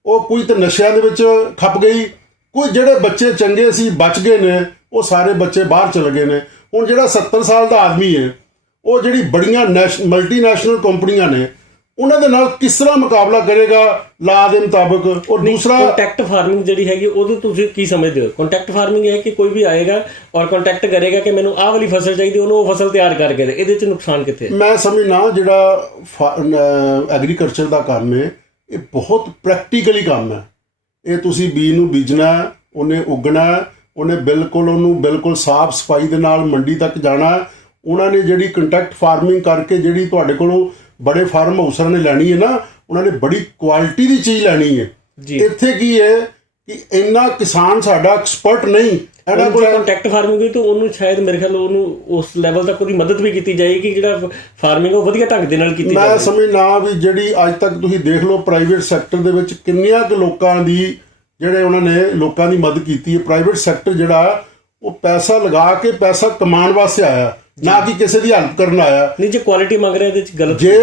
ਉਹ ਕੋਈ ਤਾਂ ਨਸ਼ਿਆਂ ਦੇ ਵਿੱਚ ਖੱਪ ਗਈ, ਕੋਈ ਜਿਹੜੇ ਬੱਚੇ ਚੰਗੇ ਸੀ ਬਚ ਗਏ ਨੇ, ਉਹ ਸਾਰੇ ਬੱਚੇ ਬਾਹਰ ਚਲੇ ਗਏ ਨੇ। ਹੁਣ ਜਿਹੜਾ 70 ਸਾਲ ਦਾ ਆਦਮੀ ਹੈ ਉਹ ਜਿਹੜੀ ਬੜੀਆਂ ਮਲਟੀਨੈਸ਼ਨਲ ਕੰਪਨੀਆਂ ਨੇ ਉਹਨਾਂ ਦੇ ਨਾਲ ਕਿਸ ਤਰ੍ਹਾਂ ਮੁਕਾਬਲਾ ਕਰੇਗਾ ਲਾ ਦੇ ਮੁਤਾਬਕ। ਔਰ ਦੂਸਰਾ ਕੰਟੈਕਟ ਫਾਰਮਿੰਗ ਜਿਹੜੀ ਹੈਗੀ ਉਹਦੇ ਤੁਸੀਂ ਕੀ ਸਮਝਦੇ ਹੋ? ਕੰਟੈਕਟ ਫਾਰਮਿੰਗ ਹੈ ਕਿ ਕੋਈ ਵੀ ਆਏਗਾ ਔਰ ਕੰਟੈਕਟ ਕਰੇਗਾ ਕਿ ਮੈਨੂੰ ਆਹ ਵਾਲੀ ਫਸਲ ਚਾਹੀਦੀ, ਉਹਨੂੰ ਉਹ ਫਸਲ ਤਿਆਰ ਕਰਕੇ ਦੇ। ਇਹਦੇ 'ਚ ਨੁਕਸਾਨ ਕਿੱਥੇ ਹੈ? ਮੈਂ ਸਮਝਣਾ ਜਿਹੜਾ ਐਗਰੀਕਲਚਰ ਦਾ ਕੰਮ ਹੈ ਇਹ ਬਹੁਤ ਪ੍ਰੈਕਟੀਕਲੀ ਕੰਮ ਹੈ। ਇਹ ਤੁਸੀਂ ਬੀਜ ਨੂੰ ਬੀਜਣਾ, ਉਹਨੇ ਉਗਣਾ, ਉਹਨੇ ਉਹਨੂੰ ਬਿਲਕੁਲ ਸਾਫ਼ ਸਫਾਈ ਦੇ ਨਾਲ ਮੰਡੀ ਤੱਕ ਜਾਣਾ। ਉਹਨਾਂ ਨੇ ਜਿਹੜੀ ਕੰਟੈਕਟ ਫਾਰਮਿੰਗ ਕਰਕੇ ਜਿਹੜੀ ਤੁਹਾਡੇ ਕੋਲੋਂ ਬੜੇ ਫਾਰਮ ਹਾਊਸਰਾਂ ਨੇ ਲੈਣੀ ਹੈ ਨਾ, ਉਹਨਾਂ ਨੇ ਬੜੀ ਕੁਆਲਿਟੀ ਦੀ ਚੀਜ਼ ਲੈਣੀ ਹੈ। ਇੱਥੇ ਕੀ ਹੈ ਕਿ ਇੰਨਾ ਕਿਸਾਨ ਸਾਡਾ ਐਕਸਪਰਟ ਨਹੀਂ। ਇਹਨਾਂ ਕੋਲ ਕੰਟੈਕਟ ਫਾਰਮਿੰਗ ਹੋਈ ਤਾਂ ਉਹਨੂੰ ਸ਼ਾਇਦ ਮੇਰੇ ਖਿਆਲ ਉਹਨੂੰ ਉਸ ਲੈਵਲ ਤੱਕ ਉਹਦੀ ਮਦਦ ਵੀ ਕੀਤੀ ਜਾਏਗੀ, ਜਿਹੜਾ ਫਾਰਮਿੰਗ ਉਹ ਵਧੀਆ ਢੰਗ ਦੇ ਨਾਲ ਕੀਤੀ ਜਾਵੇ। ਮੈਂ ਸਮਝਣਾ ਵੀ ਜਿਹੜੀ ਅੱਜ ਤੱਕ ਤੁਸੀਂ ਦੇਖ ਲਓ ਪ੍ਰਾਈਵੇਟ ਸੈਕਟਰ ਦੇ ਵਿੱਚ ਕਿੰਨੀਆਂ ਕੁ ਲੋਕਾਂ ਦੀ ਜਿਹੜੇ ਉਹਨਾਂ ਨੇ ਲੋਕਾਂ ਦੀ ਮਦਦ ਕੀਤੀ ਹੈ। ਪ੍ਰਾਈਵੇਟ ਸੈਕਟਰ ਜਿਹੜਾ ਉਹ ਪੈਸਾ ਲਗਾ ਕੇ ਪੈਸਾ ਕਮਾਉਣ ਵਾਸਤੇ ਆਇਆ, ਨਾ ਕਿ ਕਿਸੇ ਦੀ ਹੈਲਪ ਕਰਨ ਆਇਆ। ਨਹੀਂ, ਜੇ ਕੁਆਲਿਟੀ ਮੰਗ ਰਿਹਾ ਇਹਦੇ ਚ ਗਲਤ। ਜੇ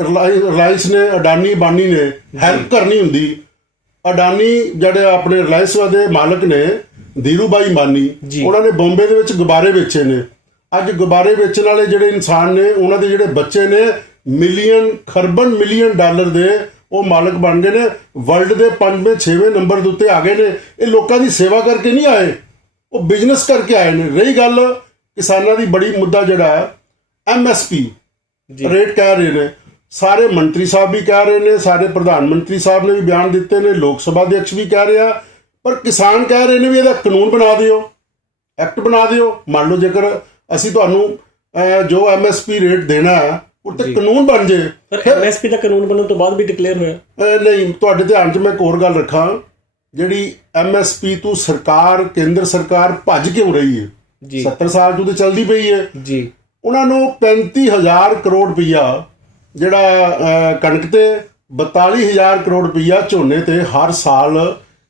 ਰਿਲਾਇੰਸ ਨੇ ਅਡਾਨੀ ਬਾਨੀ ਨੇ ਹੈਲਪ ਕਰਨੀ ਹੁੰਦੀ, ਅਡਾਨੀ ਜਿਹੜੇ ਆਪਣੇ ਰਿਲਾਇੰਸ ਦੇ ਮਾਲਕ ਨੇ ਧੀਰੂ ਭਾਈ ਮਾਨੀ, ਉਹਨਾਂ ਨੇ ਬੰਬੇ ਦੇ ਵਿੱਚ ਗੁਬਾਰੇ ਵੇਚੇ ਨੇ। ਅੱਜ ਗੁਬਾਰੇ ਵੇਚਣ ਵਾਲੇ ਜਿਹੜੇ ਇਨਸਾਨ ਨੇ ਉਹਨਾਂ ਦੇ ਜਿਹੜੇ ਬੱਚੇ ਨੇ ਖਰਬਨ ਮਿਲੀਅਨ ਡਾਲਰ ਦੇ ਉਹ ਮਾਲਕ ਬਣ ਗਏ ਨੇ। ਵਰਲਡ ਦੇ 5ਵੇਂ 6ਵੇਂ ਨੰਬਰ ਦੇ ਉੱਤੇ ਆ ਗਏ ਨੇ। ਇਹ ਲੋਕਾਂ ਦੀ ਸੇਵਾ ਕਰਕੇ ਨਹੀਂ ਆਏ, ਉਹ ਬਿਜ਼ਨਸ ਕਰਕੇ ਆਏ ਨੇ। ਰਹੀ ਗੱਲ ਕਿਸਾਨਾਂ ਦੀ ਬੜੀ ਮੁੱਦਾ ਜਿਹੜਾ MSP ਰੇਟ ਕਹਿ ਰਹੇ ਨੇ, ਸਾਰੇ ਮੰਤਰੀ ਸਾਹਿਬ ਵੀ ਕਹਿ ਰਹੇ ਨੇ, ਸਾਰੇ ਪ੍ਰਧਾਨ ਮੰਤਰੀ ਸਾਹਿਬ ਨੇ ਵੀ ਬਿਆਨ ਦਿੱਤੇ ਨੇ, ਲੋਕ ਸਭਾ ਅਧਿਕਸ਼ ਵੀ ਕਹਿ ਰਿਹਾ, ਪਰ ਕਿਸਾਨ ਕਹਿ ਰਹੇ ਨੇ ਵੀ ਇਹਦਾ ਕਾਨੂੰਨ ਬਣਾ ਦਿਓ, ਐਕਟ ਬਣਾ ਦਿਓ। ਮੰਨ ਲਓ ਜੇਕਰ ਅਸੀਂ ਤੁਹਾਨੂੰ ਜੋ MSP ਰੇਟ ਦੇਣਾ ਉਹ ਤੇ ਕਾਨੂੰਨ ਬਣ ਜੇ। ਪਰ MSP ਦਾ ਕਾਨੂੰਨ ਬਣਨ ਤੋਂ ਬਾਅਦ ਵੀ ਡਿਕਲੇਅਰ ਹੋਇਆ ਨਹੀਂ। ਤੁਹਾਡੇ ਧਿਆਨ 'ਚ ਮੈਂ ਇੱਕ ਹੋਰ ਗੱਲ ਰੱਖਾਂ, ਜਿਹੜੀ MSP ਤੋਂ ਸਰਕਾਰ ਕੇਂਦਰ ਸਰਕਾਰ ਭੱਜ ਕਿਉਂ ਰਹੀ ਹੈ? 70 ਸਾਲ ਤੋਂ ਤੇ ਚੱਲਦੀ ਪਈ ਹੈ ਜੀ। ਉਹਨਾਂ ਨੂੰ 35,000 ਕਰੋੜ ਰੁਪਈਆ ਜਿਹੜਾ ਕਣਕ ਤੇ 42,000 ਕਰੋੜ ਰੁਪਈਆ ਝੋਨੇ ਤੇ ਹਰ ਸਾਲ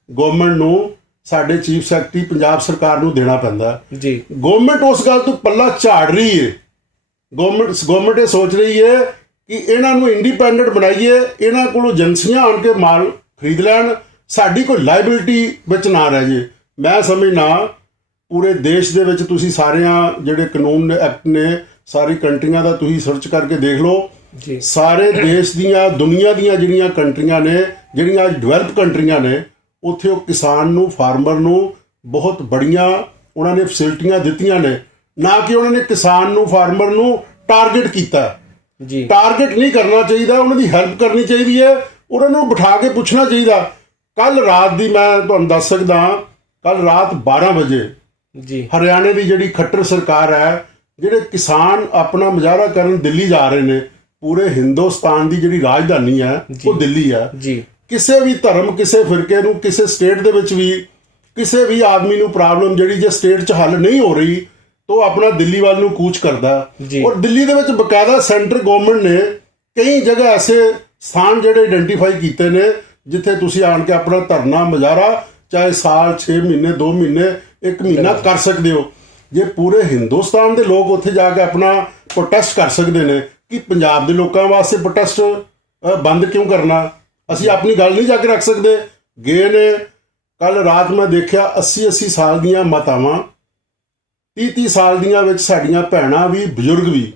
ਗਵਰਨਮੈਂਟ ਨੂੰ, ਸਾਡੇ ਚੀਫ ਸੈਕਟਰੀ ਪੰਜਾਬ ਸਰਕਾਰ ਨੂੰ ਦੇਣਾ ਪੈਂਦਾ ਜੀ। ਗਵਰਨਮੈਂਟ ਉਸ ਗੱਲ ਤੋਂ ਪੱਲਾ ਝਾੜ ਰਹੀ ਹੈ। ਗਵਰਨਮੈਂਟ ਇਹ ਸੋਚ ਰਹੀ ਹੈ ਕਿ ਇਹਨਾਂ ਨੂੰ ਇੰਡੀਪੈਂਡੈਂਟ ਬਣਾਈਏ, ਇਹਨਾਂ ਕੋਲੋਂ ਏਜੰਸੀਆਂ ਆਣ ਕੇ ਮਾਲ ਖਰੀਦ ਲੈਣ, ਸਾਡੀ ਕੋਈ ਲਾਇਬਿਲਿਟੀ ਵਿੱਚ ਨਾ ਰਹਿ ਜੇ। ਮੈਂ ਸਮਝਣਾ ਪੂਰੇ ਦੇਸ਼ ਦੇ ਵਿੱਚ ਤੁਸੀਂ ਸਾਰਿਆਂ ਜਿਹੜੇ ਕਾਨੂੰਨ ਐਕਟ ਨੇ ਸਾਰੀ ਕੰਟਰੀਆਂ ਦਾ ਤੁਸੀਂ ਸਰਚ ਕਰਕੇ ਦੇਖ ਲਓ। ਸਾਰੇ ਦੇਸ਼ ਦੀਆਂ ਦੁਨੀਆ ਦੀਆਂ ਜਿਹੜੀਆਂ ਕੰਟਰੀਆਂ ਨੇ, ਜਿਹੜੀਆਂ ਡਿਵੈਲਪ ਕੰਟਰੀਆਂ ਨੇ, ਉੱਥੇ ਉਹ ਕਿਸਾਨ ਨੂੰ, ਫਾਰਮਰ ਨੂੰ ਬਹੁਤ ਬੜੀਆਂ ਉਹਨਾਂ ਨੇ ਫੈਸਿਲਿਟੀਆਂ ਦਿੱਤੀਆਂ ਨੇ। ਨਾ ਕਿ ਉਹਨਾਂ ਨੇ ਕਿਸਾਨ ਨੂੰ, ਫਾਰਮਰ ਨੂੰ ਟਾਰਗੇਟ ਕੀਤਾ ਜੀ। ਟਾਰਗੇਟ ਨਹੀਂ ਕਰਨਾ ਚਾਹੀਦਾ, ਉਹਨਾਂ ਦੀ ਹੈਲਪ ਕਰਨੀ ਚਾਹੀਦੀ ਹੈ, ਉਹਨਾਂ ਨੂੰ ਬਿਠਾ ਕੇ ਪੁੱਛਣਾ ਚਾਹੀਦਾ। ਕੱਲ ਰਾਤ ਦੀ ਮੈਂ ਤੁਹਾਨੂੰ ਦੱਸ ਸਕਦਾ, ਕੱਲ ਰਾਤ 12 ਵਜੇ ਜੀ ਹਰਿਆਣੇ ਦੀ ਜਿਹੜੀ ਖੱਟਰ ਸਰਕਾਰ ਹੈ, ਜਿਹੜੇ ਕਿਸਾਨ ਆਪਣਾ ਮੁਜ਼ਾਹਰਾ ਕਰਨ ਦਿੱਲੀ ਜਾ ਰਹੇ ਨੇ। ਪੂਰੇ ਹਿੰਦੁਸਤਾਨ ਦੀ ਜਿਹੜੀ ਰਾਜਧਾਨੀ ਹੈ ਉਹ ਦਿੱਲੀ ਹੈ ਜੀ। ਕਿਸੇ ਵੀ ਧਰਮ, ਕਿਸੇ ਫਿਰਕੇ ਨੂੰ, ਕਿਸੇ ਸਟੇਟ ਦੇ ਵਿੱਚ ਵੀ ਕਿਸੇ ਵੀ ਆਦਮੀ ਨੂੰ ਪ੍ਰੋਬਲਮ ਜਿਹੜੀ ਜੇ ਸਟੇਟ 'ਚ ਹੱਲ ਨਹੀਂ ਹੋ ਰਹੀ ਤਾਂ ਉਹ ਆਪਣਾ ਦਿੱਲੀ ਵੱਲ ਨੂੰ ਕੂਚ ਕਰਦਾ। ਔਰ ਦਿੱਲੀ ਦੇ ਵਿੱਚ ਬਕਾਇਦਾ ਸੈਂਟਰ ਗਵਰਨਮੈਂਟ ਨੇ ਕਈ ਜਗ੍ਹਾ ਐਸੇ ਸਥਾਨ ਜਿਹੜੇ ਆਇਡੈਂਟੀਫਾਈ ਕੀਤੇ ਨੇ ਜਿੱਥੇ ਤੁਸੀਂ ਆਣ ਕੇ ਆਪਣਾ ਧਰਨਾ ਮੁਜ਼ਾਹਰਾ ਚਾਹੇ ਸਾਲ 6 ਮਹੀਨੇ 2 ਮਹੀਨੇ 1 ਮਹੀਨਾ ਕਰ ਸਕਦੇ ਹੋ। ਜੇ ਪੂਰੇ ਹਿੰਦੁਸਤਾਨ ਦੇ ਲੋਕ ਉੱਥੇ ਜਾ ਕੇ ਆਪਣਾ ਪ੍ਰੋਟੈਸਟ ਕਰ ਸਕਦੇ ਨੇ, ਕਿ ਪੰਜਾਬ ਦੇ ਲੋਕਾਂ ਵਾਸਤੇ ਪ੍ਰੋਟੈਸਟ ਬੰਦ ਕਿਉਂ ਕਰਨਾ? ਅਸੀਂ ਆਪਣੀ ਗੱਲ ਨਹੀਂ ਜਾ ਕੇ ਰੱਖ ਸਕਦੇ? ਗਏ ਨੇ। ਕੱਲ ਰਾਤ ਮੈਂ ਦੇਖਿਆ 80-80 ਸਾਲ ਦੀਆਂ ਮਾਤਾਵਾਂ, 30-30 ਸਾਲ ਦੀਆਂ ਵਿੱਚ ਸਾਡੀਆਂ ਭੈਣਾਂ ਵੀ, ਬਜ਼ੁਰਗ ਵੀ,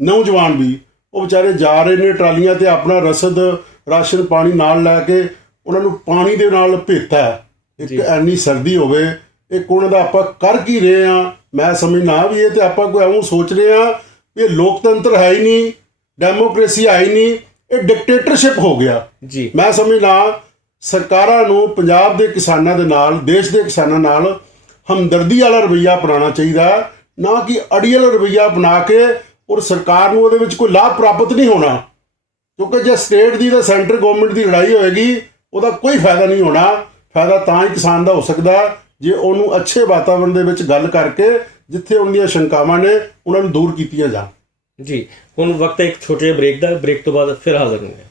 ਨੌਜਵਾਨ ਵੀ, ਉਹ ਵਿਚਾਰੇ ਜਾ ਰਹੇ ਨੇ ਟਰਾਲੀਆਂ ਤੇ ਆਪਣਾ ਰਸਦ, ਰਾਸ਼ਨ ਪਾਣੀ ਨਾਲ ਲੈ ਕੇ। ਉਹਨਾਂ ਨੂੰ ਪਾਣੀ ਦੇ ਨਾਲ ਭੇਤਾ ਇੱਕ ਐਨੀ ਸਰਦੀ ਹੋਵੇ, ਇੱਕ ਉਹਨਾਂ ਦਾ ਆਪਾਂ ਕਰ ਕੀ ਰਹੇ ਹਾਂ? ਮੈਂ ਸਮਝਣਾ ਵੀ ਇਹ ਤੇ ਆਪਾਂ ਕੋਈ ਐਵੇਂ ਸੋਚ ਰਹੇ ਹਾਂ ਵੀ ਇਹ ਲੋਕਤੰਤਰ ਹੈ ਹੀ ਨਹੀਂ, ਡੈਮੋਕ੍ਰੇਸੀ ਹੈ ਹੀ ਨਹੀਂ, ਇਹ ਡਿਕਟੇਟਰਸ਼ਿਪ ਹੋ ਗਿਆ ਜੀ। ਮੈਂ ਸਮਝਣਾ ਸਰਕਾਰਾਂ ਨੂੰ ਪੰਜਾਬ ਦੇ ਕਿਸਾਨਾਂ ਦੇ ਨਾਲ, ਦੇਸ਼ ਦੇ ਕਿਸਾਨਾਂ ਨਾਲ ਹਮਦਰਦੀ ਵਾਲਾ ਰਵੱਈਆ ਅਪਣਾਉਣਾ ਚਾਹੀਦਾ, ਨਾ ਕਿ ਅੜੀਅਲ ਰਵੱਈਆ ਬਣਾ ਕੇ। ਔਰ ਸਰਕਾਰ ਨੂੰ ਉਹਦੇ ਵਿੱਚ ਕੋਈ ਲਾਭ ਪ੍ਰਾਪਤ ਨਹੀਂ ਹੋਣਾ, ਕਿਉਂਕਿ ਜੇ ਸਟੇਟ ਦੀ ਤੇ ਸੈਂਟਰ ਗਵਰਨਮੈਂਟ ਦੀ ਲੜਾਈ ਹੋਏਗੀ ਉਹਦਾ ਕੋਈ ਫਾਇਦਾ ਨਹੀਂ ਹੋਣਾ। ਫਾਇਦਾ ਤਾਂ ਹੀ ਕਿਸਾਨ ਦਾ ਹੋ ਸਕਦਾ ਜੇ ਉਹਨੂੰ ਅੱਛੇ ਵਾਤਾਵਰਣ ਦੇ ਵਿੱਚ ਗੱਲ ਕਰਕੇ ਜਿੱਥੇ ਉਹਦੀਆਂ ਸ਼ੰਕਾਵਾਂ ਨੇ ਉਹਨਾਂ ਨੂੰ ਦੂਰ ਕੀਤੀਆਂ ਜਾਣ। ਜੀ ਹੁਣ ਵਕਤ ਹੈ ਇੱਕ ਛੋਟੇ ਜਿਹੇ ਬ੍ਰੇਕ ਦਾ। ਬ੍ਰੇਕ ਤੋਂ ਬਾਅਦ ਫਿਰ ਹਾਜ਼ਰ ਹੋਵਾਂਗੇ।